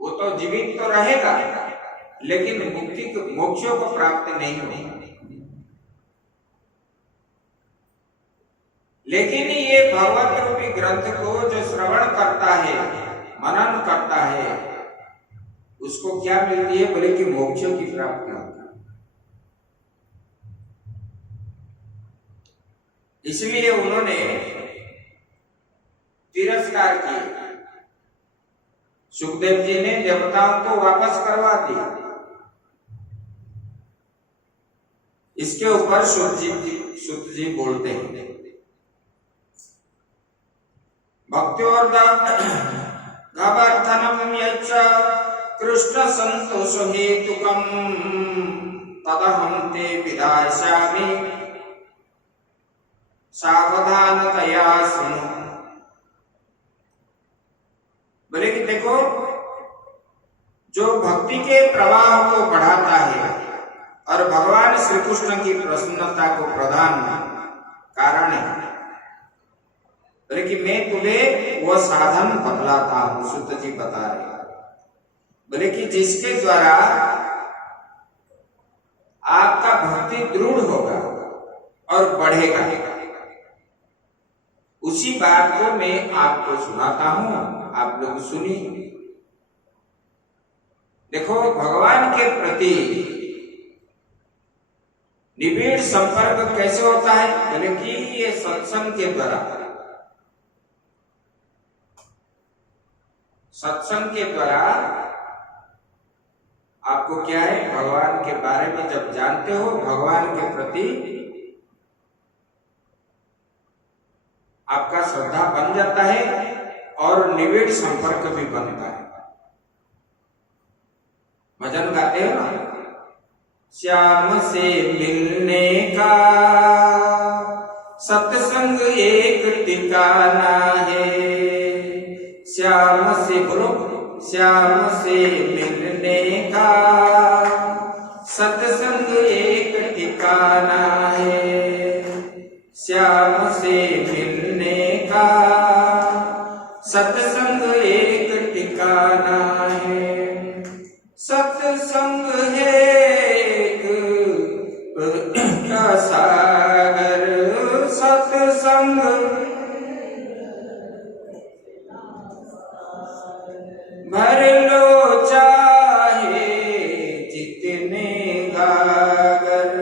वो तो तो जीवित तो रहेगा, लेकिन मुक्ति मोक्षों को प्राप्त नहीं होगी। लेकिन ये भगवत रूपी ग्रंथ को जो श्रवण करता है, मनन करता है, उसको क्या मिलती है? बोले कि मोक्षों की प्राप्ति होती है। इसलिए उन्होंने तिरस्कार किया। सुखदेव जी ने देवताओं को वापस करवा दिया। इसके ऊपर सुत जी बोलते हैं, भक्त्योर्धनम यच्च कृष्ण संतोष हेतुकम तदहं ते विदास्यामि सावधानतया सुनो। बोले कि देखो, जो भक्ति के प्रवाह को बढ़ाता है और भगवान श्री कृष्ण की प्रसन्नता को प्रदान कारण है, बोले कि मैं तुम्हें वो साधन बतलाता हूं। सुत जी बता रहे, बोले कि जिसके द्वारा आपका भक्ति दृढ़ होगा और बढ़ेगा, उसी बात को मैं आपको सुनाता हूं, आप लोग सुनिए। देखो, भगवान के प्रति निबिड़ संपर्क कैसे होता है? बोले कि ये सत्संग के द्वारा, सत्संग के द्वारा आपको क्या है, भगवान के बारे में जब जानते हो, भगवान के प्रति आपका श्रद्धा बन जाता है और निबिड़ संपर्क भी बनता है। भजन गाते हो ना, श्याम से मिलने का सत्संग एक ठिकाना है। श्याम से बोलो, श्याम से मिलने का सत्संग एक ठिकाना है। श्याम से मिलने का सत्संग एक ठिकाना है। सत्संग है का सागर, सत्संग भर लो चाहे जितने गागर।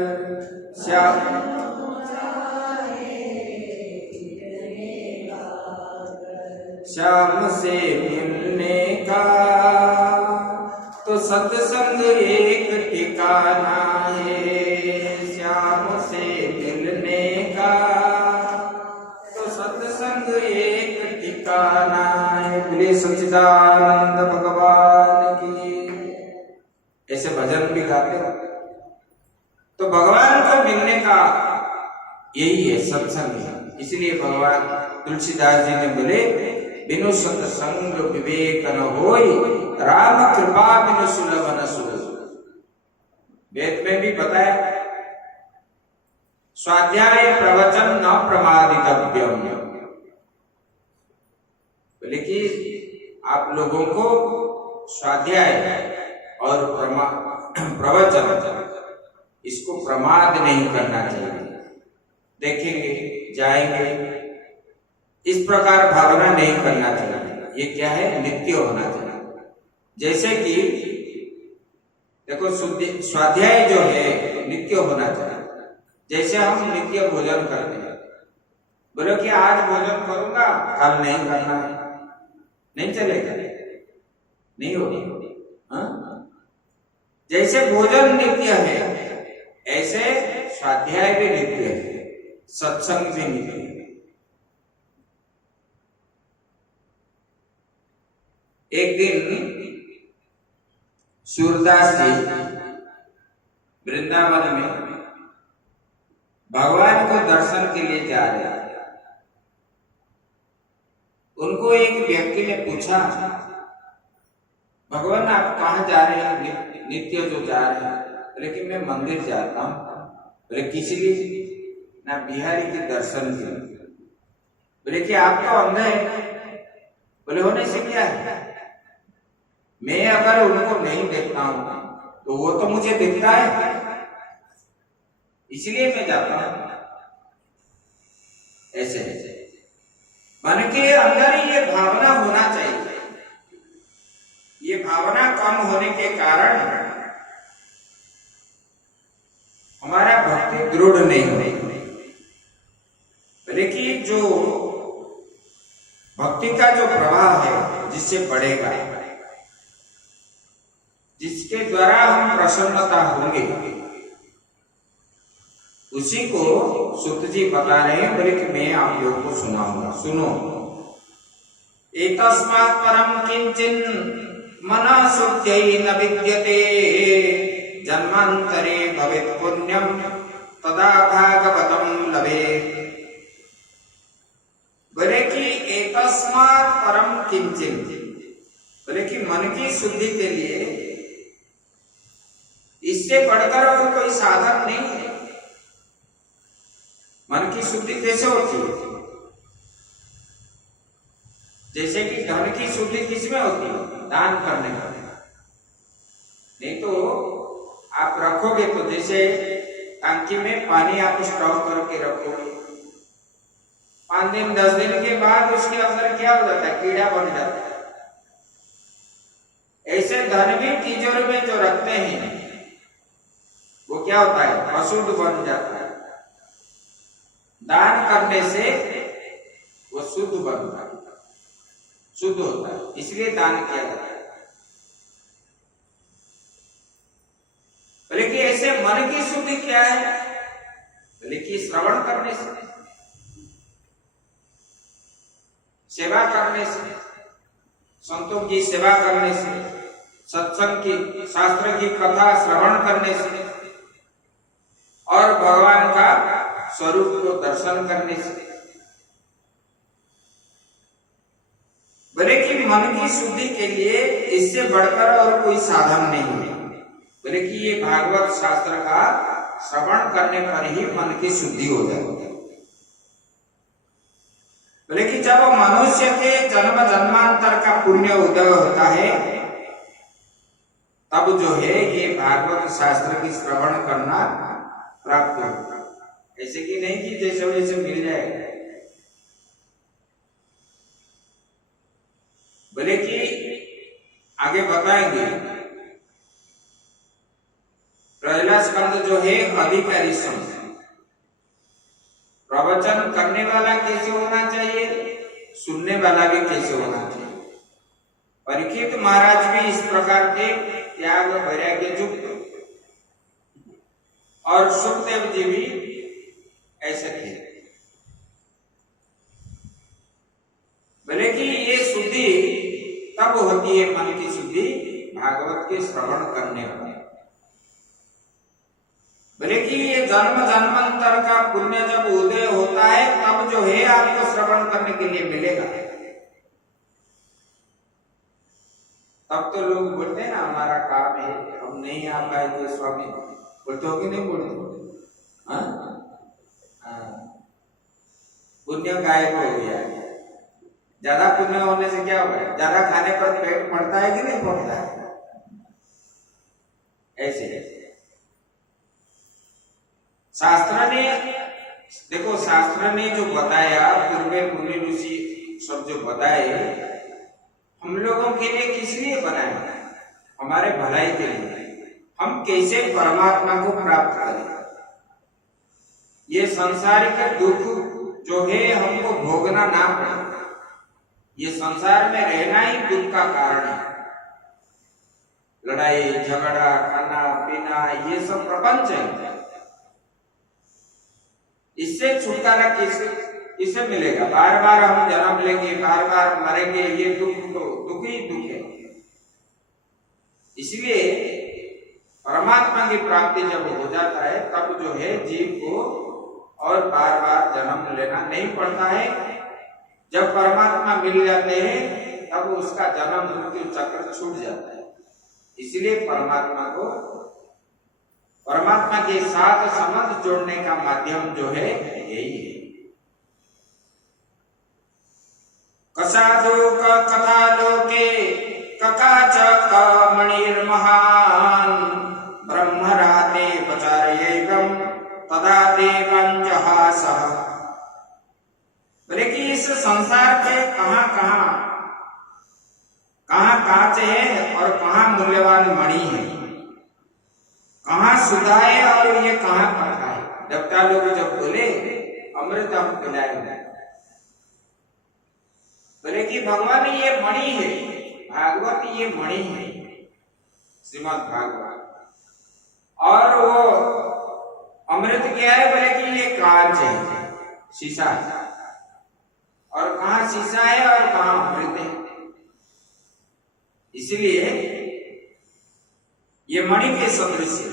श्याम से मिलने का तो सत्संग एक ठिकाना है। श्याम से मिलने का तो सत्संग एक ठिकाना है। बोले सच्चिदानंद भगवान की। ऐसे भजन भी गाते हो। तो भगवान को मिलने का यही है सत्संग है। इसलिए भगवान तुलसीदास जी ने बोले, बिनु सत्संग विवेक न होई, राम कृपा बिनु सुलभ न सुलभ। वेद में भी बताया, स्वाध्याय प्रवचन न प्रमादितव्यम। बोले कि आप लोगों को स्वाध्याय और प्रवचन इसको प्रमाद नहीं करना चाहिए। देखेंगे, जाएंगे, इस प्रकार भावना नहीं करना चाहिए। ये क्या है? नित्य होना चाहिए। जैसे कि देखो, स्वाध्याय जो है नित्य होना चाहिए। जैसे हम नित्य भोजन करते हैं, बोलो कि आज भोजन करूंगा, कल नहीं करना है, नहीं चलेगा, नहीं होगा। जैसे भोजन नित्य है, ऐसे स्वाध्याय भी नित्य है, सत्संग भी नित्य है। एक दिन सूरदास जी वृंदावन में भगवान को दर्शन के लिए जा रहे हैं। उनको एक व्यक्ति ने पूछा, भगवान आप कहाँ जा रहे हैं? नित्य जो जा रहे हैं। बोले कि मैं मंदिर जाता हूँ। बोले किस लिए? ना बिहारी के दर्शन के लिए। बोले कि आप तो अंधे हैं। बोले होने से क्या है? मैं अगर उनको नहीं देखता हूं तो वो तो मुझे दिखता है, इसलिए मैं जाता हूं। ऐसे मन के अंदर ये भावना होना चाहिए। ये भावना कम होने के कारण हमारा भक्ति दृढ़ नहीं हुई। लेकिन जो भक्ति का जो प्रवाह है जिससे बढ़ेगा, जिसके द्वारा हम प्रसन्नता होंगे, उसी को सुत जी बता रहे हैं, बोले कि मैं आप लोगों को सुनाऊंगा, सुनो। एतस्मात् परम किंचिन मना शुद्ध्यै न विद्यते जन्मांतरे भवेत् पुण्यम तदा भागवतम लभेत्। बोले कि एतस्मात् परम किंचिन, बोले कि मन की शुद्धि के लिए इससे बढ़कर और कोई साधन नहीं है। मन की शुद्धि कैसे होती है? जैसे कि धन की शुद्धि किसमें होती है? दान करने में। नहीं तो आप रखोगे तो जैसे टंकी में पानी आप स्टॉक करके रखोगे, 5 दिन 10 दिन के बाद उसके अंदर क्या हो जाता है? कीड़ा बन जाता है। ऐसे धन भी तिजोरी में जो रखते हैं वो क्या होता है? अशुद्ध बन जाता है। दान करने से वो शुद्ध बनता है, शुद्ध होता है, इसलिए दान किया जाता है। बोले कि ऐसे मन की शुद्धि क्या है? बोले कि श्रवण करने से, सेवा करने से, संतों की सेवा करने से, सत्संग की, शास्त्र की कथा श्रवण करने से और भगवान का स्वरूप को दर्शन करने से। बोले कि मन की शुद्धि के लिए इससे बढ़कर और कोई साधन नहीं है। बोले कि ये भागवत शास्त्र का श्रवण करने पर ही मन की शुद्धि हो जाती है। बोले कि जब मनुष्य के जन्म जन्मांतर का पुण्य उदय होता है तब जो है ये भागवत शास्त्र की श्रवण करना प्राप्त होता है। ऐसे कि नहीं कि जैसे वैसे मिल जाएगा। बोले कि आगे बताएंगे, पहला स्कंद जो है अधिकारी संघ, प्रवचन करने वाला कैसे होना चाहिए, सुनने वाला भी कैसे होना चाहिए। परीक्षित महाराज भी इस प्रकार के त्याग वैराग्य युक्त और सुखदेव जी भी ऐसे थे। बोले कि ये शुद्धि तब होती है, मन की शुद्धि भागवत के श्रवण करने पर। बोले कि ये जन्म जन्मांतर का पुण्य जब उदय होता है तब जो है आपको श्रवण करने के लिए मिलेगा। तब तो लोग बोलते हैं ना हमारा काम है, हम नहीं आ पाए तो स्वामी, बोलते हो कि नहीं बोलते? हाँ, पुण्य गायब हो गया। ज्यादा पुण्य होने से क्या होगा? ज्यादा खाने पर पेट पड़ता है कि नहीं पड़ता है? ऐसे शास्त्र ने, देखो शास्त्र ने जो बताया, पूर्व मुनि ऋषि सब जो बताए, हम लोगों के लिए किस लिए बनाया? हमारे भलाई के लिए। हम कैसे परमात्मा को प्राप्त करें। ये संसारिक दुख जो है हमको भोगना ना पड़े। ये संसार में रहना ही दुख का कारण है। लड़ाई झगड़ा, खाना पीना, ये सब प्रपंच है। इससे छुटकारा किसे मिलेगा? बार बार हम जन्म लेंगे, बार बार मरेंगे, ये दुख तो दुख ही दुख है। इसलिए परमात्मा की प्राप्ति जब हो जाता है तब जो है जीव को और बार बार जन्म लेना नहीं पड़ता है। जब परमात्मा मिल जाते हैं तब उसका जन्म मृत्यु चक्र छूट जाता है। इसलिए परमात्मा के साथ संबंध जोड़ने का माध्यम जो है यही है। कसाधु कथा लोके ककाच कि भगवान ये मणि है, भागवत ये मणि है, श्रीमद् भागवत। और वो अमृत क्या है? बोले कि ये कांच है, शीशा है। और कहाँ शीशा है और कहाँ अमृत है? इसलिए ये मणि के सदृश है।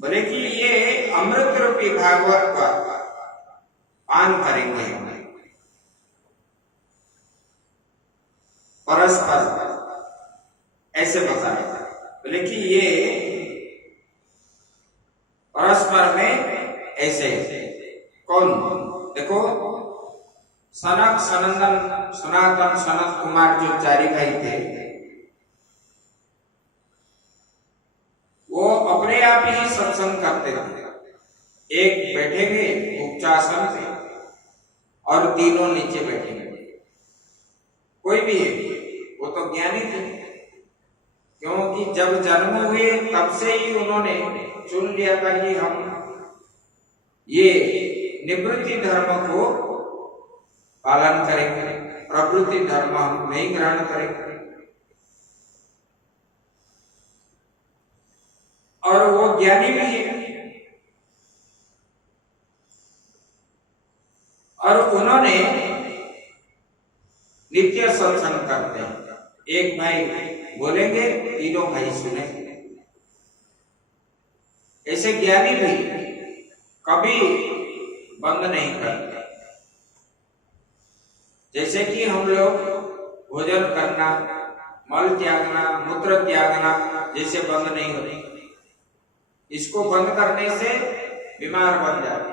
बोले कि ये अमृत रूपी भागवत का पान करेंगे परस्पर, ऐसे बताया। बोले कि ये परस्पर में ऐसे कौन? देखो, सनक सनंदन सनातन सनत कुमार जो चारी भाई थे, वो अपने आप ही सत्संग करते थे। एक बैठेंगे उपचासन पे और तीनों नीचे बैठेंगे। कोई भी है, वो तो ज्ञानी थे, क्योंकि जब जन्म हुए तब से ही उन्होंने चुन लिया था कि हम ये निवृत्ति धर्म को पालन करेंगे, प्रवृत्ति धर्म हम नहीं ग्रहण करेंगे। और वो ज्ञानी भी है। और उन्होंने नित्य सत्संग करते हैं। एक भाई बोलेंगे, तीनों भाई सुनेंगे। ऐसे ज्ञानी भी कभी बंद नहीं करते। जैसे कि हम लोग भोजन करना, मल त्यागना, मूत्र त्यागना जैसे बंद नहीं होते, इसको बंद करने से बीमार बन जाते।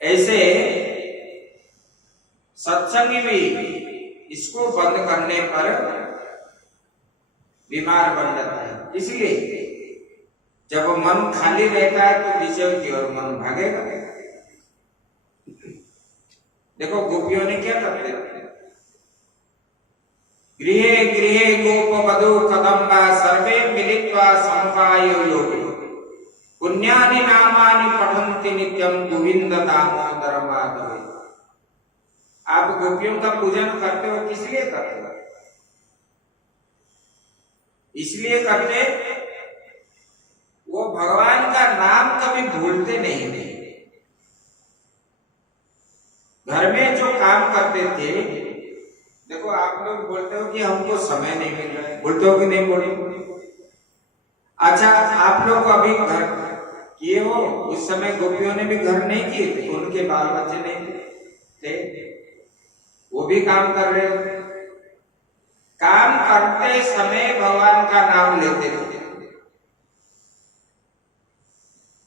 ऐसे सत्संग भी इसको बंद करने पर बीमार बन जाता है। इसलिए जब मन खाली रहता है तो विषय की ओर मन भागेगा। देखो, गोपियों ने क्या करते थे? गृहे गृहे गोप वधू कदम्बा सर्वे मिलित्वा समवायो योगे पुण्यानि नामानि पठन्ति नित्यं गोविंद दामोदर माधव। आप गोपियों का पूजन करते हो, किस लिए करते हो? इसलिए करते वो भगवान का नाम कभी भूलते नहीं थे। घर में जो काम करते थे, देखो आप लोग बोलते हो कि हमको समय नहीं मिल रहा है, बोलते हो कि नहीं बोलते? अच्छा, आप लोग अभी घर किए हो, उस समय गोपियों ने भी घर नहीं किए थे, उनके बाल बच्चे नहीं थे, वो भी काम कर रहे थे। काम करते समय भगवान का नाम लेते थे।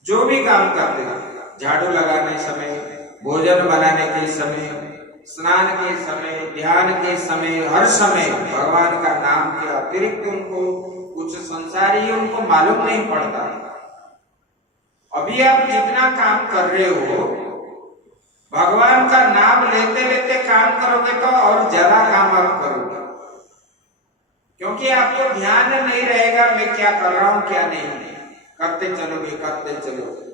जो भी काम करते थे, झाड़ू लगाने समय, भोजन बनाने के समय, स्नान के समय, ध्यान के समय, हर समय भगवान का नाम के अतिरिक्त उनको कुछ संसारी उनको मालूम नहीं पड़ता। अभी आप जितना काम कर रहे हो, भगवान का नाम लेते लेते काम करोगे तो और ज्यादा काम आप करोगे, क्योंकि आपको ध्यान नहीं रहेगा मैं क्या कर रहा हूं क्या नहीं। करते चलोगे, करते चलोगे।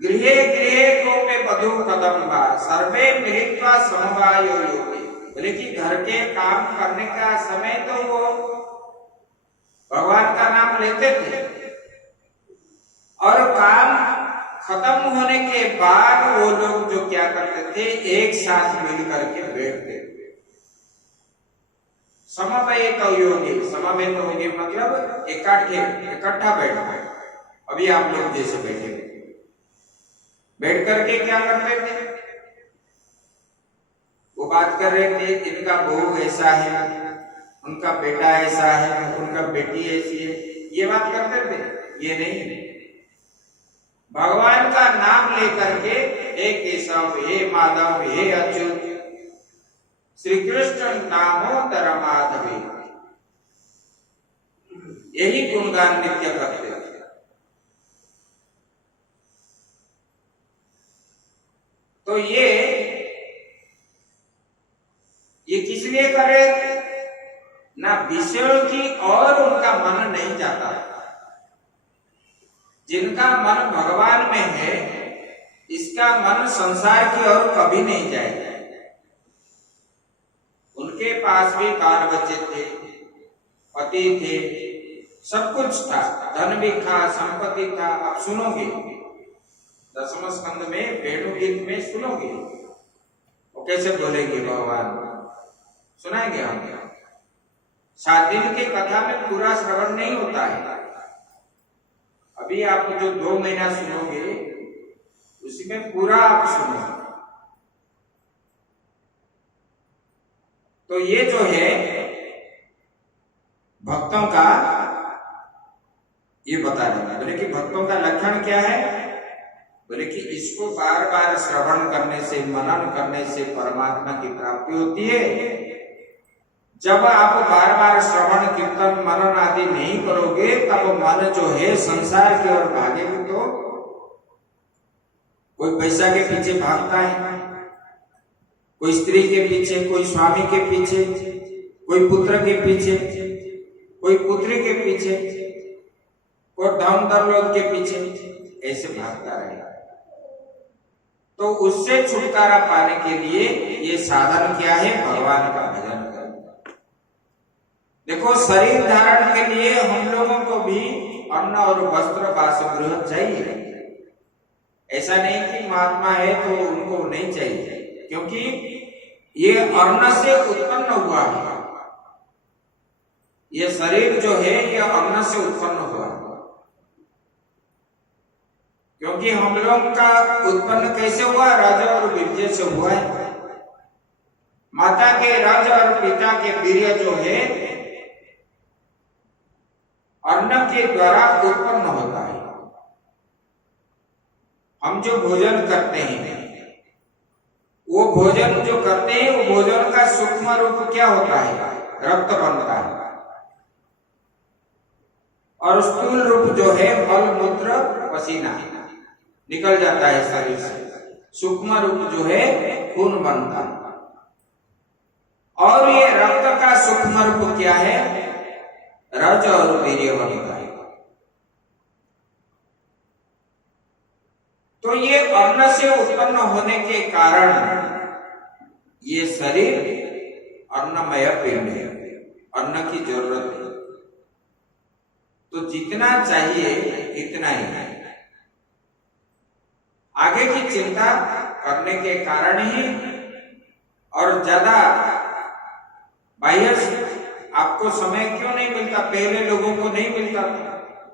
गृहे गृहे गोपे वधू कदम्बा सर्वे मिलित्वा समवायो योगे। बोले कि घर के काम करने का समय तो वो भगवान का नाम लेते थे, और काम खत्म होने के बाद वो लोग जो क्या करते थे, एक साथ मिल करके बैठते थे। समवेत योगी, समवेत योगी मतलब इकट्ठा बैठना। अभी आप लोग जैसे बैठे बैठ करके क्या करते थे? वो बात कर रहे थे, इनका बहू ऐसा है, उनका बेटा ऐसा है, उनका बेटी ऐसी है, ये बात करते थे। ये नहीं, भगवान का नाम लेकर के हे केशव, हे माधव, हे अच्युत, श्री कृष्ण दामोदर माधव, यही गुणगान नित्य करते थे। तो ये किस लिए करे? ना विषयों की और उनका मन नहीं जाता। जिनका जिनका मन भगवान में है, इसका मन संसार की ओर कभी नहीं जाएगा। उनके पास भी बाल बच्चे थे, पति थे, सब कुछ था, धन भी था, संपत्ति था। आप सुनोगे 10वें स्कंद में वेणु गीत में सुनोगे वो कैसे बोलेंगे भगवान, सुनाएंगे हम। 7 दिन के कथा में पूरा श्रवण नहीं होता है। अभी आप जो 2 महीना सुनोगे उसी में पूरा आप सुनो। तो ये जो है भक्तों का ये बता रहे, बोले कि भक्तों का लक्षण क्या है? बोले कि इसको बार बार श्रवण करने से, मनन करने से परमात्मा की प्राप्ति होती है। जब आप बार बार श्रवण कीर्तन मनन आदि नहीं करोगे तब मन जो है संसार की ओर भागेगी। तो कोई पैसा के पीछे भागता है, कोई स्त्री के पीछे, कोई स्वामी के पीछे, कोई पुत्र के पीछे, कोई पुत्री के पीछे, कोई धन दौलत के पीछे, ऐसे भागता रहेगा। तो उससे छुटकारा पाने के लिए ये साधन क्या है? भगवान का भजन करना। देखो, शरीर धारण के लिए हम लोगों को भी अन्न और वस्त्र वासगृह चाहिए। ऐसा नहीं कि महात्मा है तो उनको नहीं चाहिए, क्योंकि ये अन्न से उत्पन्न हुआ है। ये शरीर जो है ये अन्न से उत्पन्न हुआ है। क्योंकि हम लोग का उत्पन्न कैसे हुआ? रज और वीर्य से हुआ है। माता के रज और पिता के वीर्य जो है अन्न के द्वारा उत्पन्न होता है। हम जो भोजन करते हैं, वो भोजन जो करते हैं, वो भोजन का सूक्ष्म रूप क्या होता है? रक्त बनता है। और स्थूल रूप जो है मल मूत्र पसीना निकल जाता है शरीर से। सूक्ष्म रूप जो है खून बनता है। और ये रक्त का सूक्ष्म रूप क्या है? रज और वीर्य बनता है। तो ये अन्न से उत्पन्न होने के कारण ये शरीर अन्नमय पिंड है, अन्न की जरूरत है। तो जितना चाहिए इतना ही है। आगे की चिंता करने के कारण ही और ज्यादा बाह्य आपको समय क्यों नहीं मिलता? पहले लोगों को नहीं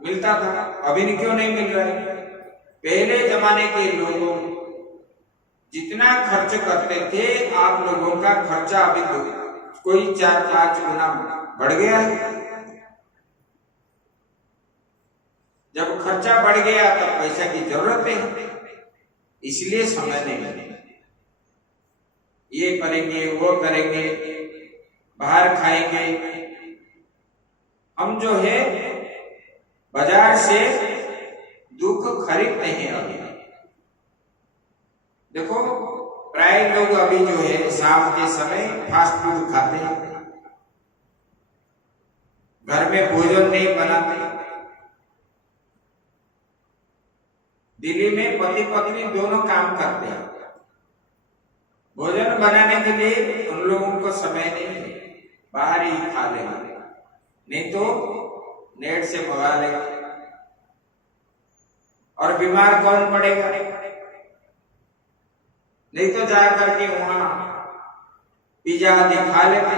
मिलता था, अभी क्यों नहीं मिल रहा है? पहले जमाने के लोग जितना खर्च करते थे, आप लोगों का खर्चा अभी तो कोई 4-5 गुना बढ़ गया है। जब खर्चा बढ़ गया तब पैसा की जरूरत है, इसलिए समय नहीं मिले। ये करेंगे, वो करेंगे, बाहर खाएंगे। हम जो है बाजार से दुख खरीदते हैं। अभी देखो, प्राय लोग अभी जो है शाम के समय फास्ट फूड खाते हैं, घर में भोजन नहीं बनाते। दिल्ली में पति पत्नी दोनों काम करते हैं। भोजन बनाने के लिए उन लोगों को समय नहीं, बाहर ही खा लेंगे, नहीं तो नेट से मंगा लेंगे। और बीमार कौन पड़ेगा? नहीं तो जा करके वहां पिज्जा आदि खा लेते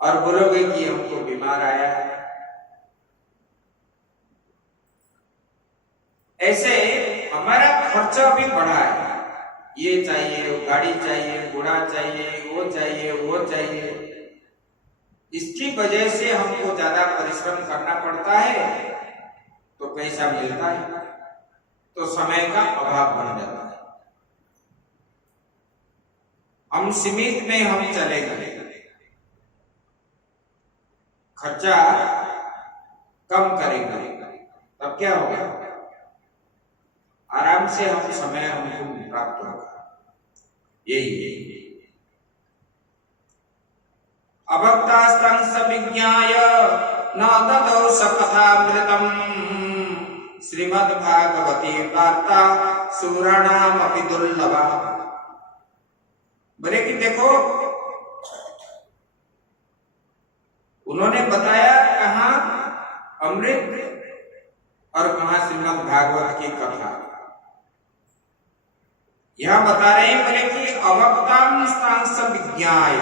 और बोलोगे कि हमको बीमार आया है। ऐसे हमारा खर्चा भी बढ़ा है। ये चाहिए, वो गाड़ी चाहिए, घोड़ा चाहिए, वो चाहिए, वो चाहिए। इसकी वजह से हमको ज्यादा परिश्रम करना पड़ता है, तो पैसा मिलता है तो समय का अभाव बन जाता है। हम सीमित में हम चले गए, खर्चा कम करेंगे, तब क्या होगा? आराम से हम समय हमको प्राप्त होगा। यही अभक्तास्तं सविज्ञाय न ददौ सकथामृतम् श्रीमद्भागवती वार्ता सुराणामपि दुर्लभा। बोले कि देखो, उन्होंने बताया कहाँ अमृत और कहाँ श्रीमद् भागवत की कथा। यह बता रहे हैं बोले कि अवक्ताम स्थांस विज्ञाय,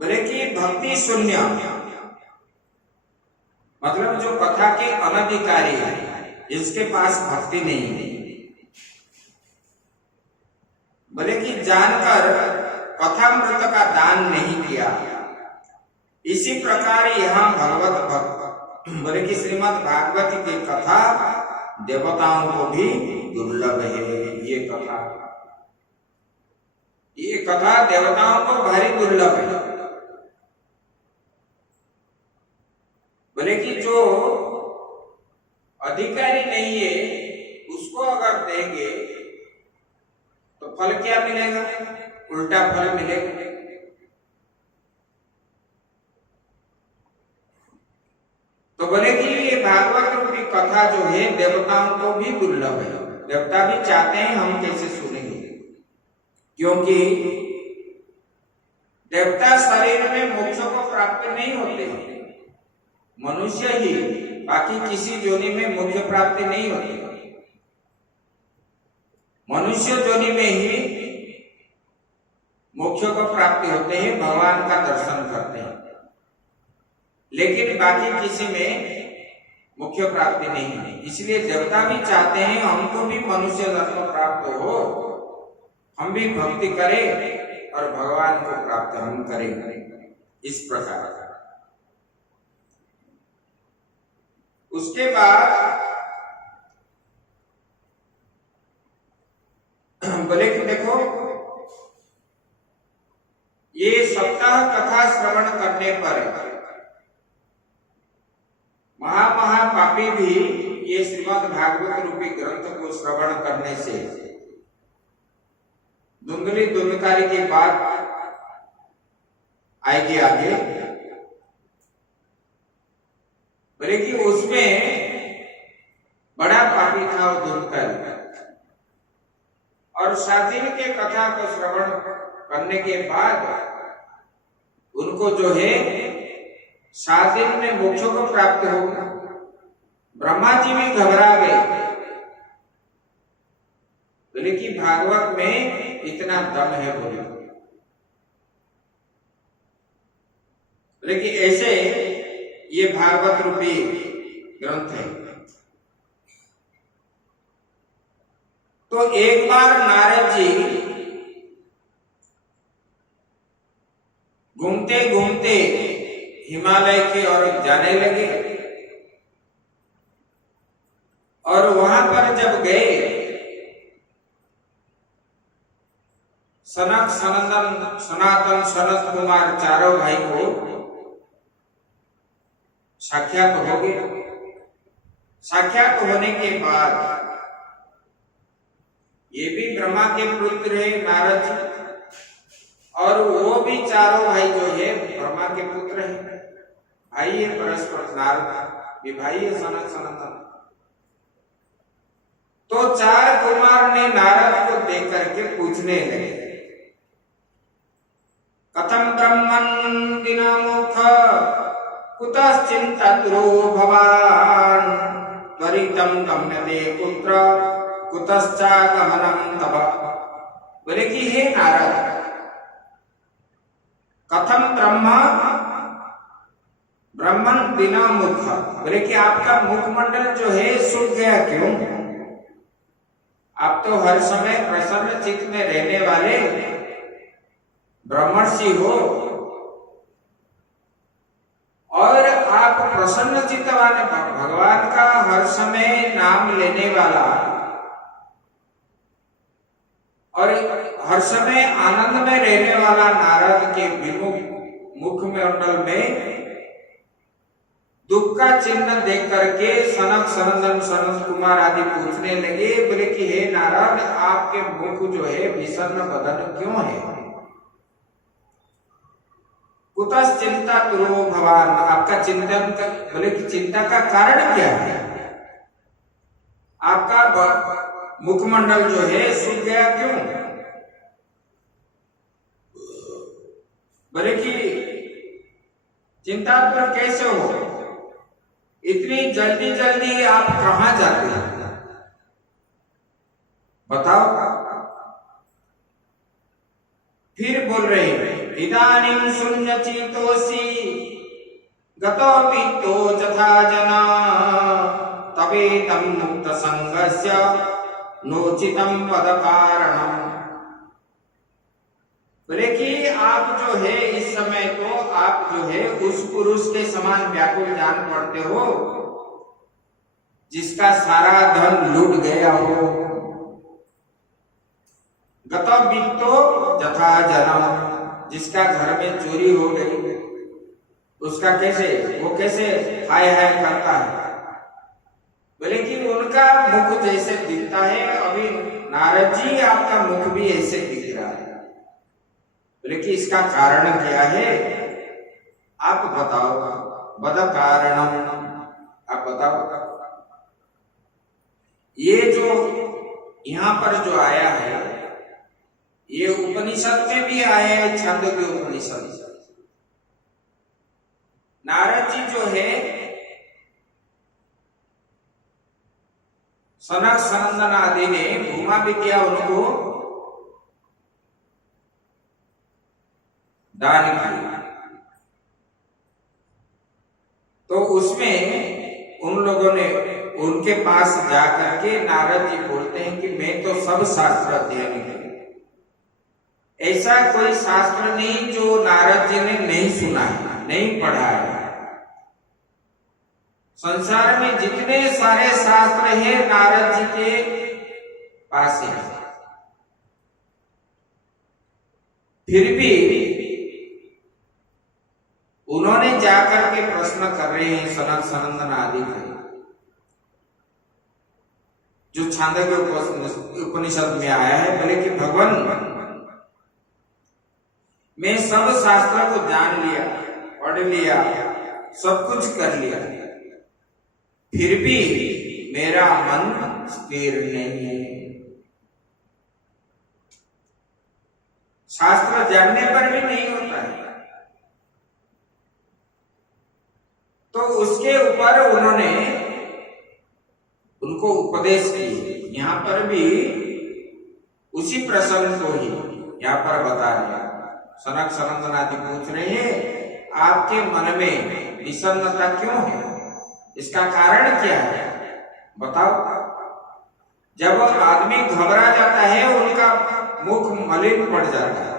बोले कि भक्ति शून्य मतलब जो कथा के अनधिकारी है, जिसके पास भक्ति नहीं है, बोले कि जानकर कथामृत का दान नहीं किया। इसी प्रकार यहाँ भगवत भक्त बोले कि श्रीमद् भागवत की कथा देवताओं को भी दुर्लभ है। ये कथा देवताओं को भारी दुर्लभ है। बोले कि जो अधिकारी नहीं है उसको अगर देंगे तो फल क्या मिलेगा? उल्टा फल मिलेगा। तो बोले कि ये भागवत रूपी कथा जो है देवताओं को भी दुर्लभ है। देवता भी चाहते हैं हम कैसे सुनेंगे, क्योंकि देवता शरीर में मोक्ष को प्राप्त नहीं होते हैं। मनुष्य ही, बाकी किसी जोनि में मोक्ष प्राप्ति नहीं होती। मनुष्य जोनि में ही मोक्ष को प्राप्ति होते हैं, भगवान का दर्शन करते हैं, लेकिन बाकी किसी में मोक्ष प्राप्ति नहीं है। इसलिए देवता भी चाहते हैं हमको भी मनुष्य जन्म प्राप्त हो, हम भी भक्ति करें और भगवान को प्राप्त हम करें। इस प्रकार उसके बाद बोले कि देखो, ये सप्ताह कथा श्रवण करने पर महापापी भी ये श्रीमद् भागवत रूपी ग्रंथ को श्रवण करने से धुंधली धुंधकारी की बात आएगी आगे। बोले कि उसमें बड़ा पापी था वो धुंधकारी, और 7 दिन के कथा को श्रवण करने के बाद उनको जो है 7 दिन में मोक्ष को प्राप्त हो गया। ब्रह्मा जी भी घबरा गए, बोले कि भागवत में इतना दम है। बोले कि ऐसे ये भागवत रूपी ग्रंथ है। तो एक बार नारद जी घूमते घूमते हिमालय की ओर जाने लगे, और वहां पर जब गए सनक सनंदन सनातन सनत कुमार चारों भाई को साक्षात हो गए। साक्षात होने के बाद ये भी ब्रह्मा के पुत्र है नारद जी, और वो भी चारों भाई जो है ब्रह्मा के पुत्र है, भाई है परस्पर। नारद भी भाई है सनत सनातन। तो 4 कुमार ने नारद को देख करके पूछने लगे, कथम ब्रह्मन् दिनामुख कुतश्चिन्तत्रो भवान् त्वरितं गम्यते कुत्र कुतश्चागमनं तव। बोले कि हे नारद, कथम ब्रह्मन् दिनामुख, बोले कि आपका मुखमंडल जो है सूख गया क्यों? आप तो हर समय प्रसन्न चित्त में रहने वाले ब्रह्मर्षि हो, और आप प्रसन्न चित्त वाले भगवान का हर समय नाम लेने वाला और हर समय आनंद में रहने वाला नारद के विमुख मुख मंडल में दुख का चिन्ह देख करके सनक सनंदन सनत कुमार आदि पूछने लगे, बोले कि हे नारद, आपके मुख जो है विषन्न बदन क्यों है? कुतः चिंता तुरो भवान, आपका चिंतन बोले कि चिंता का कारण क्या है? आपका मुखमंडल जो है सूख गया क्यों? बोले कि चिंतातुर कैसे हो? इतनी जल्दी जल्दी आप कहां जाते हैं? बताओ। फिर बोल रहे हैं, इदानीं शून्य चेतोसी गतोपि तो यथा जना तवेदं मुक्त संगस्य नोचितं पद कारणम। बोले कि आप जो है इस समय तो आप जो है उस पुरुष के समान व्याकुल जान पड़ते हो जिसका सारा धन लूट गया हो। गतवित्तो यथा जन्म, जिसका घर में चोरी हो गई, उसका वो कैसे हाय हाय करता है। बोले कि उनका मुख जैसे दिखता है, अभी नारद जी आपका मुख भी ऐसे दिख रहा है। बोले कि इसका कारण क्या है? आप बताओ। बद कारणम, आप बताओ। ये जो यहां पर जो आया है, ये उपनिषद में भी आया है, छांदोग्य उपनिषद। नारद जी जो है सनक सनंदन आदि ने भूमा विद्या उनको दान की, तो उसमें उन लोगों ने उनके पास जाकर के नारद जी बोलते हैं कि मैं तो सब शास्त्र अध्ययन किया, ऐसा कोई शास्त्र नहीं जो नारद जी ने नहीं सुना है, नहीं पढ़ा है। संसार में जितने सारे शास्त्र हैं नारद जी के पास है, फिर भी उन्होंने जाकर के प्रश्न कर रहे हैं सनक सनंदन आदि के, जो छांदोग्य उपनिषद में आया है। बोले कि भगवान मैं सब शास्त्र को जान लिया, पढ़ लिया, सब कुछ कर लिया, फिर भी मेरा मन स्थिर नहीं है। शास्त्र जानने पर भी नहीं होता है। तो उसके ऊपर उन्होंने उनको उपदेश किए। यहां पर भी उसी प्रसंग को ही यहां पर बता रहे। सनक सनंदन आदि पूछ रहे हैं, आपके मन में विषन्नता क्यों है? इसका कारण क्या है? बताओ। जब आदमी घबरा जाता है, उनका मुख मलिन पड़ जाता है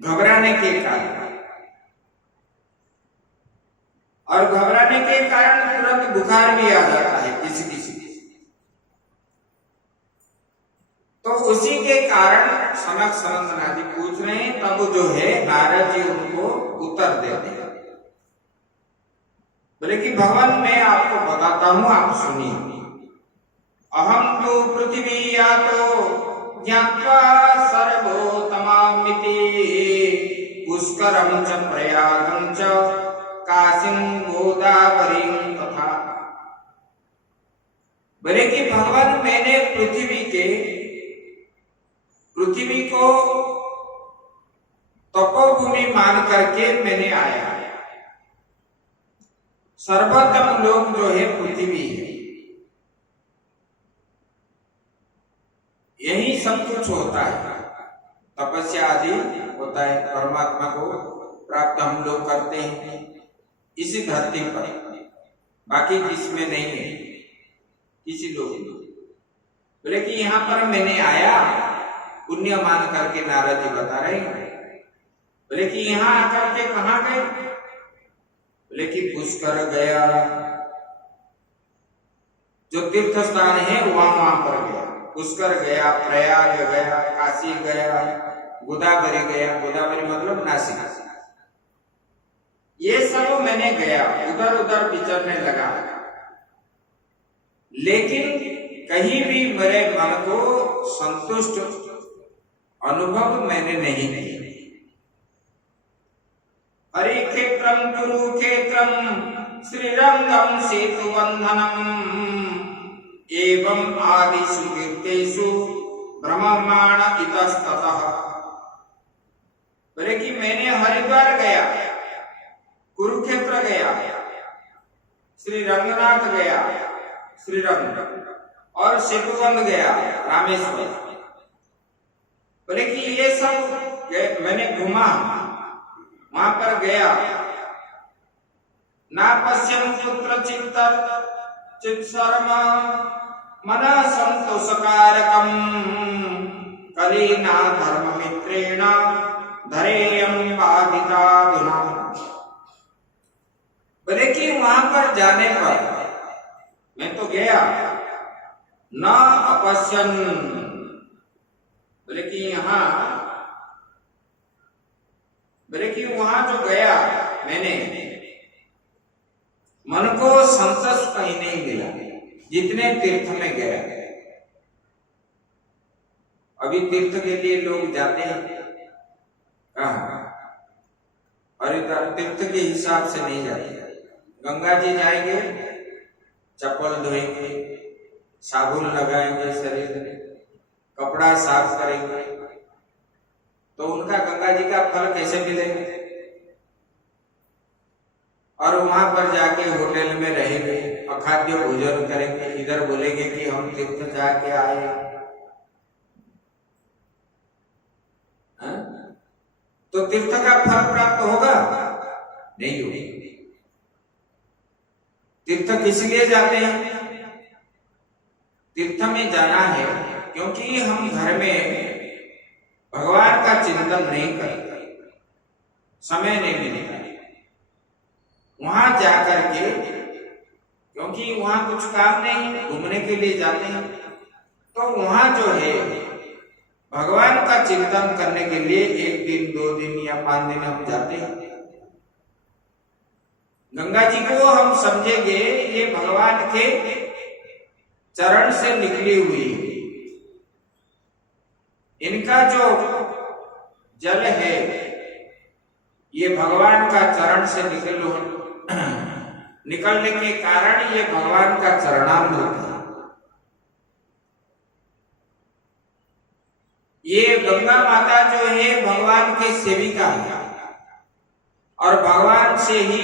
घबराने के कारण, और घबराने के कारण तुरंत बुखार भी आ जाता है किसी किसी। तो उसी के कारण सनक सनंदन आदि पूछ रहे हैं। तब जो है नारद जी उनको उत्तर देते हैं। बोले कि भगवान मैं आपको बताता हूं, आप सुनिए। अहम तो पृथ्वी या तो ज्ञात्वा सर्वोत्तमामिति पुष्करम च प्रयागं च काशीं गोदावरीं तथा। बोले कि भगवान मैंने पृथ्वी को तपोभूमि मान करके मैंने आया। सर्वोत्तम लोक जो है पृथ्वी है, यही सब कुछ होता है। तपस्या आदि होता है, परमात्मा को प्राप्त हम लोग करते हैं इसी धरती पर, बाकी किसमें नहीं है, किसी लोग। बोले कि यहां पर मैंने आया पुण्य मान करके, नारद जी बता रहे हैं। बोले कि यहां आकर के कहां गए? बोले कि पुष्कर गया, जो तीर्थ स्थान है वहां पर गया। पुष्कर गया, प्रयाग गया, काशी गया, गोदावरी गया। गोदावरी मतलब नासिक। ये सब मैंने गया, उधर उधर विचरने लगा, लेकिन कहीं भी मेरे मन को संतुष्ट अनुभव मैंने नहीं किया। कुरुक्षेत्रम कुरुक्षेत्रम श्रीरंगम सेतुबंधनम एवं आदिषु तीर्थेषु भ्रममाण इतस्ततः। बोले कि मैंने हरिद्वार गया, कुरुक्षेत्र गया, श्री रंगनाथ गया, श्रीरंग, और सेतुबंध गया, रामेश्वर। बोले कि ये सब मैंने घूमा, वहां पर गया। ना पश्यम पुत्र चित्सर्म मन संतोषकारकम कलीना धर्म मित्रेण धरेयम बाधिताधुना। बोले कि वहां पर जाने पर मैं तो गया, न अपश्यन, बोले कि यहाँ, बोले कि वहां जो गया मैंने, मन को संतोष कहीं नहीं मिला जितने तीर्थ में गया। अभी तीर्थ के लिए लोग जाते हैं कहाँ, और इधर तीर्थ के हिसाब से नहीं जाते। गंगा जी जाएंगे, चप्पल धोएंगे, साबुन लगाएंगे शरीर में, कपड़ा साफ करेंगे, तो उनका गंगा जी का फल कैसे मिलेगा? और वहां पर जाके होटल में रहेंगे, अखाद्य भोजन करेंगे, इधर बोलेंगे कि हम तीर्थ जाके आए। तो तीर्थ का फल प्राप्त होगा? नहीं होगा। तीर्थ किस लिए जाते हैं? तीर्थ में जाना है क्योंकि हम घर में भगवान का चिंतन नहीं करते, समय नहीं मिलेगा। वहां जाकर के, क्योंकि वहां कुछ काम नहीं, घूमने के लिए जाते हैं, तो वहां जो है भगवान का चिंतन करने के लिए 1 दिन 2 दिन या 5 दिन हम जाते हैं। गंगा जी को हम समझेंगे ये भगवान के चरण से निकली हुई, इनका जो जल है ये भगवान का चरण से निकलने के कारण ये भगवान का चरणामृत है। ये गंगा माता जो है भगवान के सेविका है, और भगवान से ही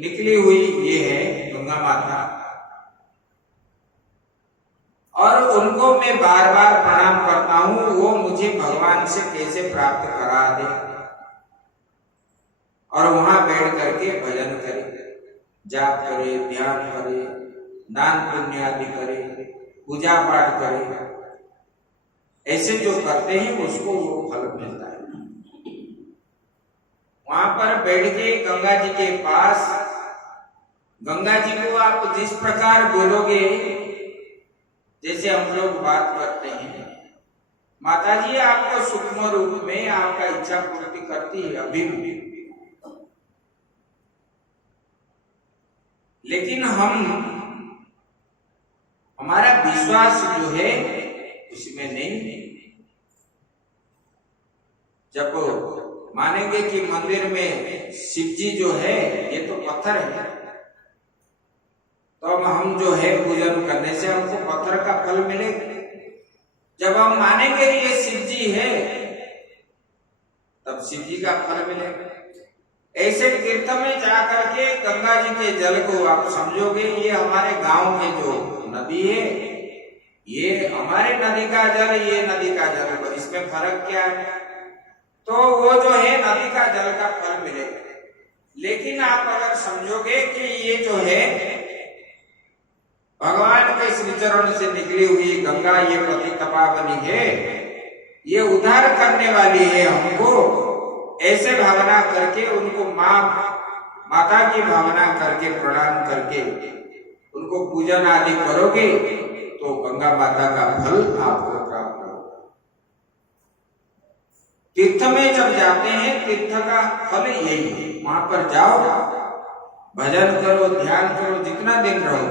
निकली हुई ये है गंगा माता, और उनको मैं बार बार प्रणाम करता हूं। वो मुझे भगवान से कैसे प्राप्त करा दे, और वहां बैठ करके भजन करे, जाप करे, ध्यान करे, दान पुण्य आदि करे, पूजा पाठ करे। ऐसे जो करते हैं उसको वो फल मिलता है। वहां पर बैठ के गंगा जी के पास, गंगा जी को आप जिस प्रकार बोलोगे, जैसे हम लोग बात करते हैं, माता जी आपको सूक्ष्म रूप में आपका इच्छा पूर्ति करती है अभी भी, लेकिन हमारा विश्वास जो है उसमें नहीं। जब मानेंगे कि मंदिर में शिव जी जो है ये तो पत्थर है, तो अब हम जो है पूजन करने से हमको पत्थर का फल मिलेगा। जब हम मानेंगे ये शिव जी है तब शिव जी का फल मिलेगा। ऐसे तीर्थ में जाकर के गंगा जी के जल को आप समझोगे ये हमारे गांव के जो नदी है, ये हमारे नदी का जल, ये नदी का जल, इसमें फर्क क्या है? तो वो जो है नदी का जल का फल मिलेगा। लेकिन आप अगर समझोगे कि ये जो है भगवान के श्री चरण से निकली हुई गंगा, ये पतित पावनी है, ये उद्धार करने वाली है हमको, ऐसे भावना करके उनको माता की भावना करके प्रणाम करके उनको पूजन आदि करोगे तो गंगा माता का फल आपको प्राप्त होगा। तीर्थ में जब जाते हैं, तीर्थ का फल यही है। वहां पर जाओ, भजन करो, ध्यान करो, जितना दिन रहो,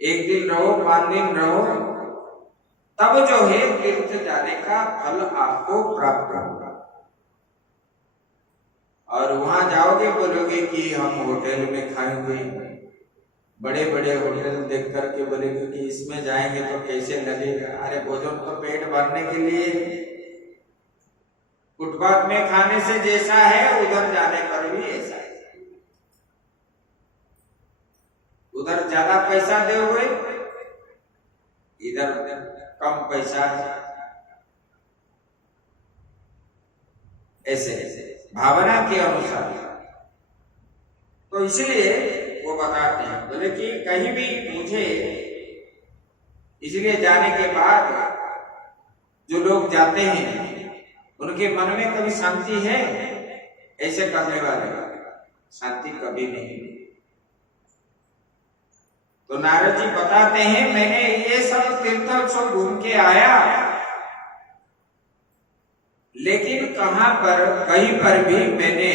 1 दिन रहो, 5 दिन रहो, तब जो है तीर्थ जाने का फल आपको प्राप्त होगा। और वहां जाओगे बोलोगे कि हम होटल में खाएंगे, बड़े बड़े होटल देख करके बोलेगे कि इसमें जाएंगे तो कैसे लगेगा। अरे भोजन तो पेट भरने के लिए, फुटपाथ में खाने से जैसा है उधर जाने पर भी ऐसा है। उधर ज्यादा पैसा दे हुए, इधर कम पैसा है। ऐसे भावना के अनुसार। तो इसलिए वो बताते हैं, बोले कि कहीं भी मुझे, इसलिए जाने के बाद जो लोग जाते हैं उनके मन में कभी शांति है? ऐसे करने वाले शांति कभी नहीं। तो नारद जी बताते हैं, मैंने ये सब तीर्थोत्सव घूम के आया, लेकिन कहां पर, कहीं पर भी मैंने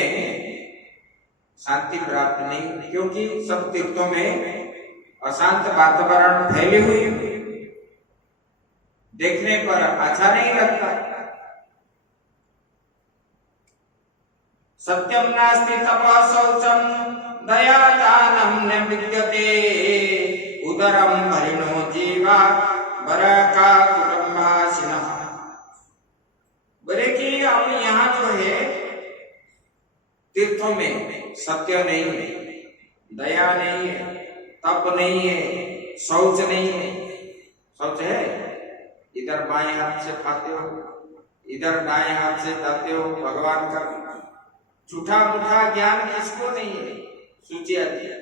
शांति प्राप्त नहीं, क्योंकि सब तीर्थों में अशांत वातावरण फैली हुई, देखने पर अच्छा नहीं लगता। सत्यम नास्ति तपः शौचम दया दानं न विद्यते उदरम हरिणो जीवा बरका कुटुंबासिनः। बोले कि अब यहाँ जो है तीर्थों में सत्य नहीं है, दया नहीं है, तप नहीं है, शौच नहीं है। शौच है, इधर बाएं हाथ से खाते हो, इधर दाएं हाथ से जाते हो भगवान का। झूठा मूठा ज्ञान किसको नहीं है? सूची आती है,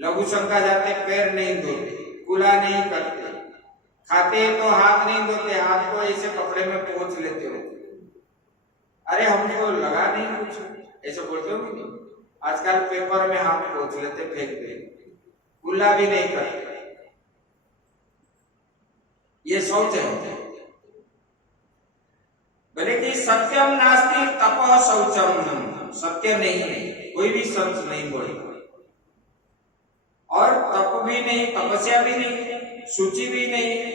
लघु शंका जाते पैर नहीं धोते, कुला नहीं करते, खाते तो हाथ नहीं धोते, हाथ को ऐसे कपड़े में पोंछ लेते हो। अरे हमको लगा नहीं कुछ, ऐसे बोलते हो कि नहीं? आजकल पेपर में हाथ पोंछ लेते, फेंक दे, कुल्ला भी नहीं करते। ये शौच है। बोले कि सत्यम नास्ति तपः शौचम, सत्य नहीं है, कोई भी सच नहीं बोले, और तप भी नहीं, तपस्या भी नहीं है, शुचि भी नहीं है,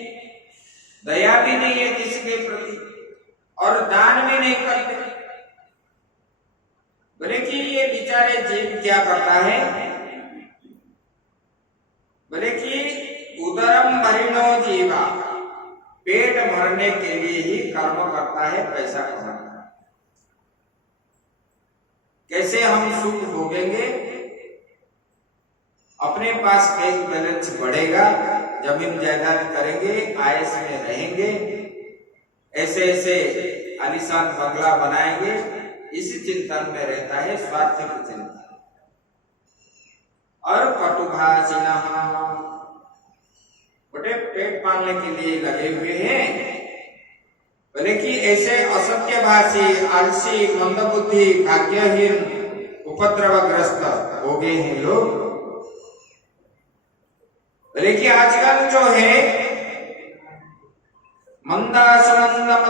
दया भी नहीं है किसी के प्रति, और दान भी नहीं करते। बोले कि ये बेचारे जीव क्या करता है? बोले कि उदरम भरिणो जीवा, पेट भरने के लिए ही कर्म करता है, पैसा कमाता है। कैसे हम सुख भोगेंगे? अपने पास बैंक बैलेंस बढ़ेगा, जमीन जायदाद करेंगे, आयस में रहेंगे, ऐसे ऐसे आलीशान बंगला बनाएंगे, इसी चिंतन में रहता है, स्वार्थ की चिंता। और कटुभाषिणः, बड़े पेट पालने के लिए लगे हुए हैं। बोले कि ऐसे असत्य भाषी, आलसी, मंदबुद्धि, भाग्यहीन, उपद्रवग्रस्त हो गए हैं लोग। बोले कि आजकल जो है मंदासमंद मत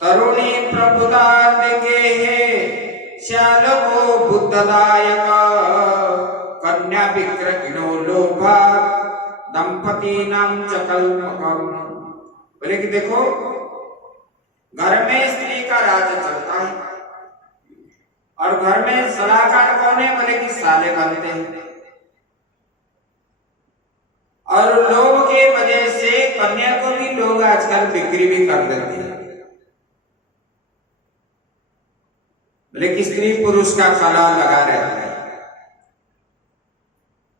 तरुणी प्रबुदा देखे है, श्यालको बुद्धदायक कन्या विक्रकिणो लोभा दंपति नाम च कल्पकम। बोले कि देखो, घर में स्त्री का राज चलता है, और घर में सलाहकार कौन है? बोले कि साले बनते हैं, और लोभ के वजह से कन्या को भी लोग आजकल बिक्री भी कर देते हैं। बोले कि स्त्री पुरुष का कला लगा रहता है।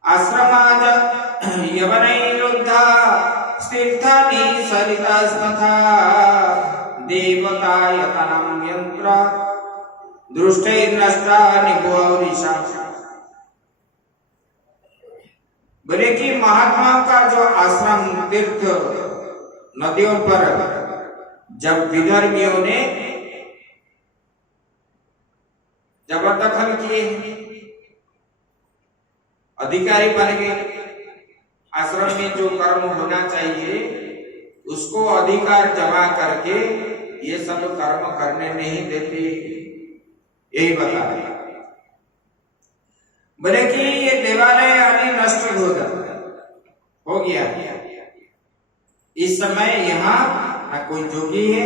आश्रमाज यवनैरुद्धा स्तीर्थानि सरितास्तथा देवतायतनं यंत्र दृष्टैर्नष्टा निभोरिषा। बोले कि महात्मा का जो आश्रम, तीर्थ, नदियों पर जब विधर्मियों ने जबरदखल किए, अधिकारी बन गए, आश्रम में जो कर्म होना चाहिए उसको अधिकार जमा करके ये सब कर्म करने नहीं देते, यही बता रहे। बोले कि ये देवालय अभी नष्ट हो गया। इस समय यहाँ ना कोई जोगी है,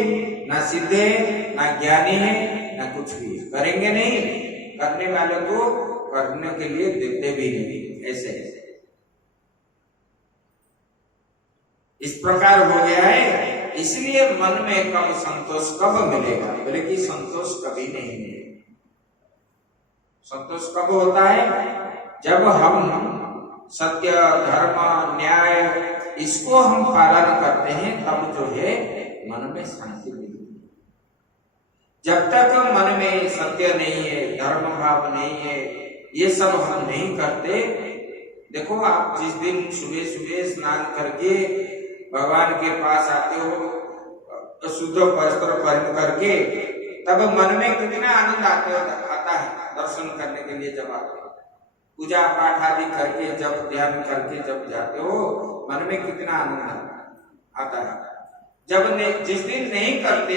ना सिद्ध है, ना ज्ञानी है, न कुछ भी करेंगे नहीं, करने वाले को करने के लिए देते भी नहीं। ऐसे इस प्रकार हो गया है। इसलिए मन में कब संतोष कब मिलेगा? बोले कि संतोष कभी नहीं मिलेगा। संतोष कब होता है? जब हम सत्य, धर्म, न्याय इसको हम पालन करते हैं, तब जो है मन में शांति मिलती है। जब तक मन में सत्य नहीं है, धर्म भाव नहीं है, ये सब हम नहीं करते। देखो, आप जिस दिन सुबह सुबह स्नान करके भगवान के पास आते हो, शुद्ध वस्त्र परिधान करके, तब मन में कितना आनंद आता है दर्शन करने के लिए। जब आते हो पूजा पाठ आदि करके, जब ध्यान करके जब जाते हो, मन में कितना आनंद आता है। जब जिस दिन नहीं करते,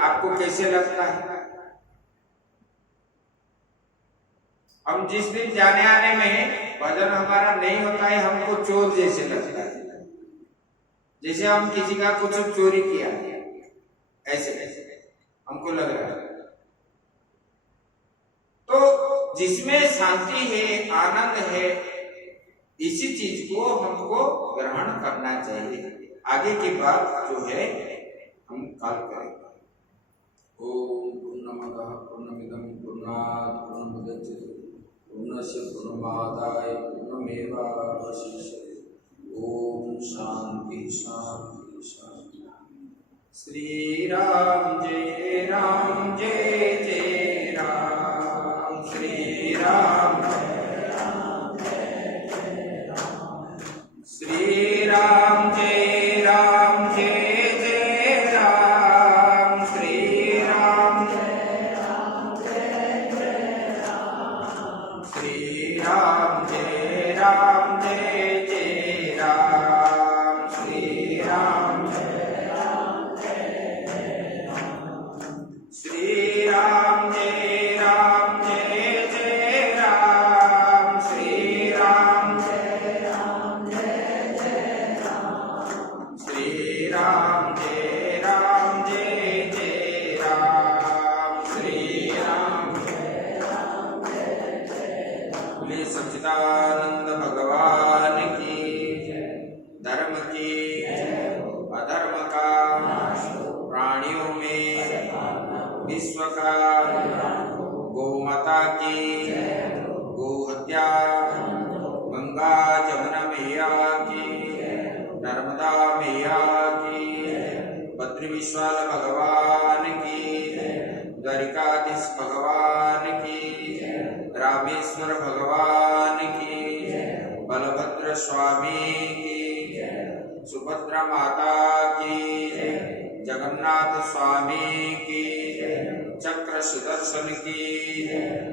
आपको कैसे लगता है? हम जिस दिन जाने आने में भजन हमारा नहीं होता है, हमको चोर जैसे लगता है, जैसे हम किसी का कुछ चोरी किया, ऐसे हमको लग रहा है। तो जिसमें शांति है, आनंद है, इसी चीज को हमको ग्रहण करना चाहिए। आगे की बात जो है हम कल करेंगे। ओम पूर्णमदः पूर्णमिदं पूर्णात् पूर्णमुदच्यते पूर्णस्य पूर्णमादाय पूर्णमेवावशिष्यते। ओम शांति शांति शांति। श्री राम जय राम, जय जय राम। श्री राम जय राम, जय जय राम। श्री राम जय राम, जय जय राम। श्री राम जय राम, जय जय राम। श्री राम जय राम, जय जय राम। श्री राम जय राम, जय जय राम। श्री राम जय राम, जय जय राम। श्री राम जय राम, जय जय राम। श्री राम जय राम, जय जय राम। श्री राम जय राम, जय जय राम। बोले सच्चिदानंद भगवान की जय। धर्म की अधर्म का, प्राणियों में विश्व का, गौमाता की गो हत्या, गंगा जमुना मैया की, नर्मदा मैया की, बद्री विशाल भगवान की, द्वारिकाधीश भगवान की, रामेश्वर भगवान की, बलभद्र स्वामी की, सुभद्रा माता की, जगन्नाथ स्वामी की, चक्र सुदर्शन की,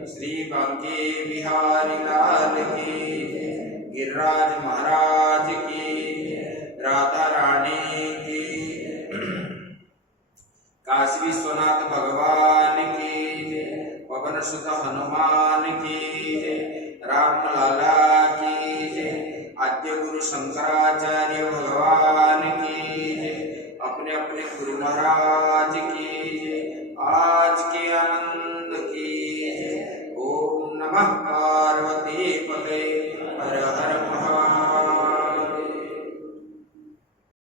श्री बांके बिहारी लाल की, गिरिराज महाराज की, राधा रानी की, काशी विश्वनाथ भगवान की, पवन सुत हनुमान की, राम लाला की, आद्य गुरु शंकराचार्य भगवान की, अपने अपने गुरु महाराज की, आज के आनंद की। ओम नमः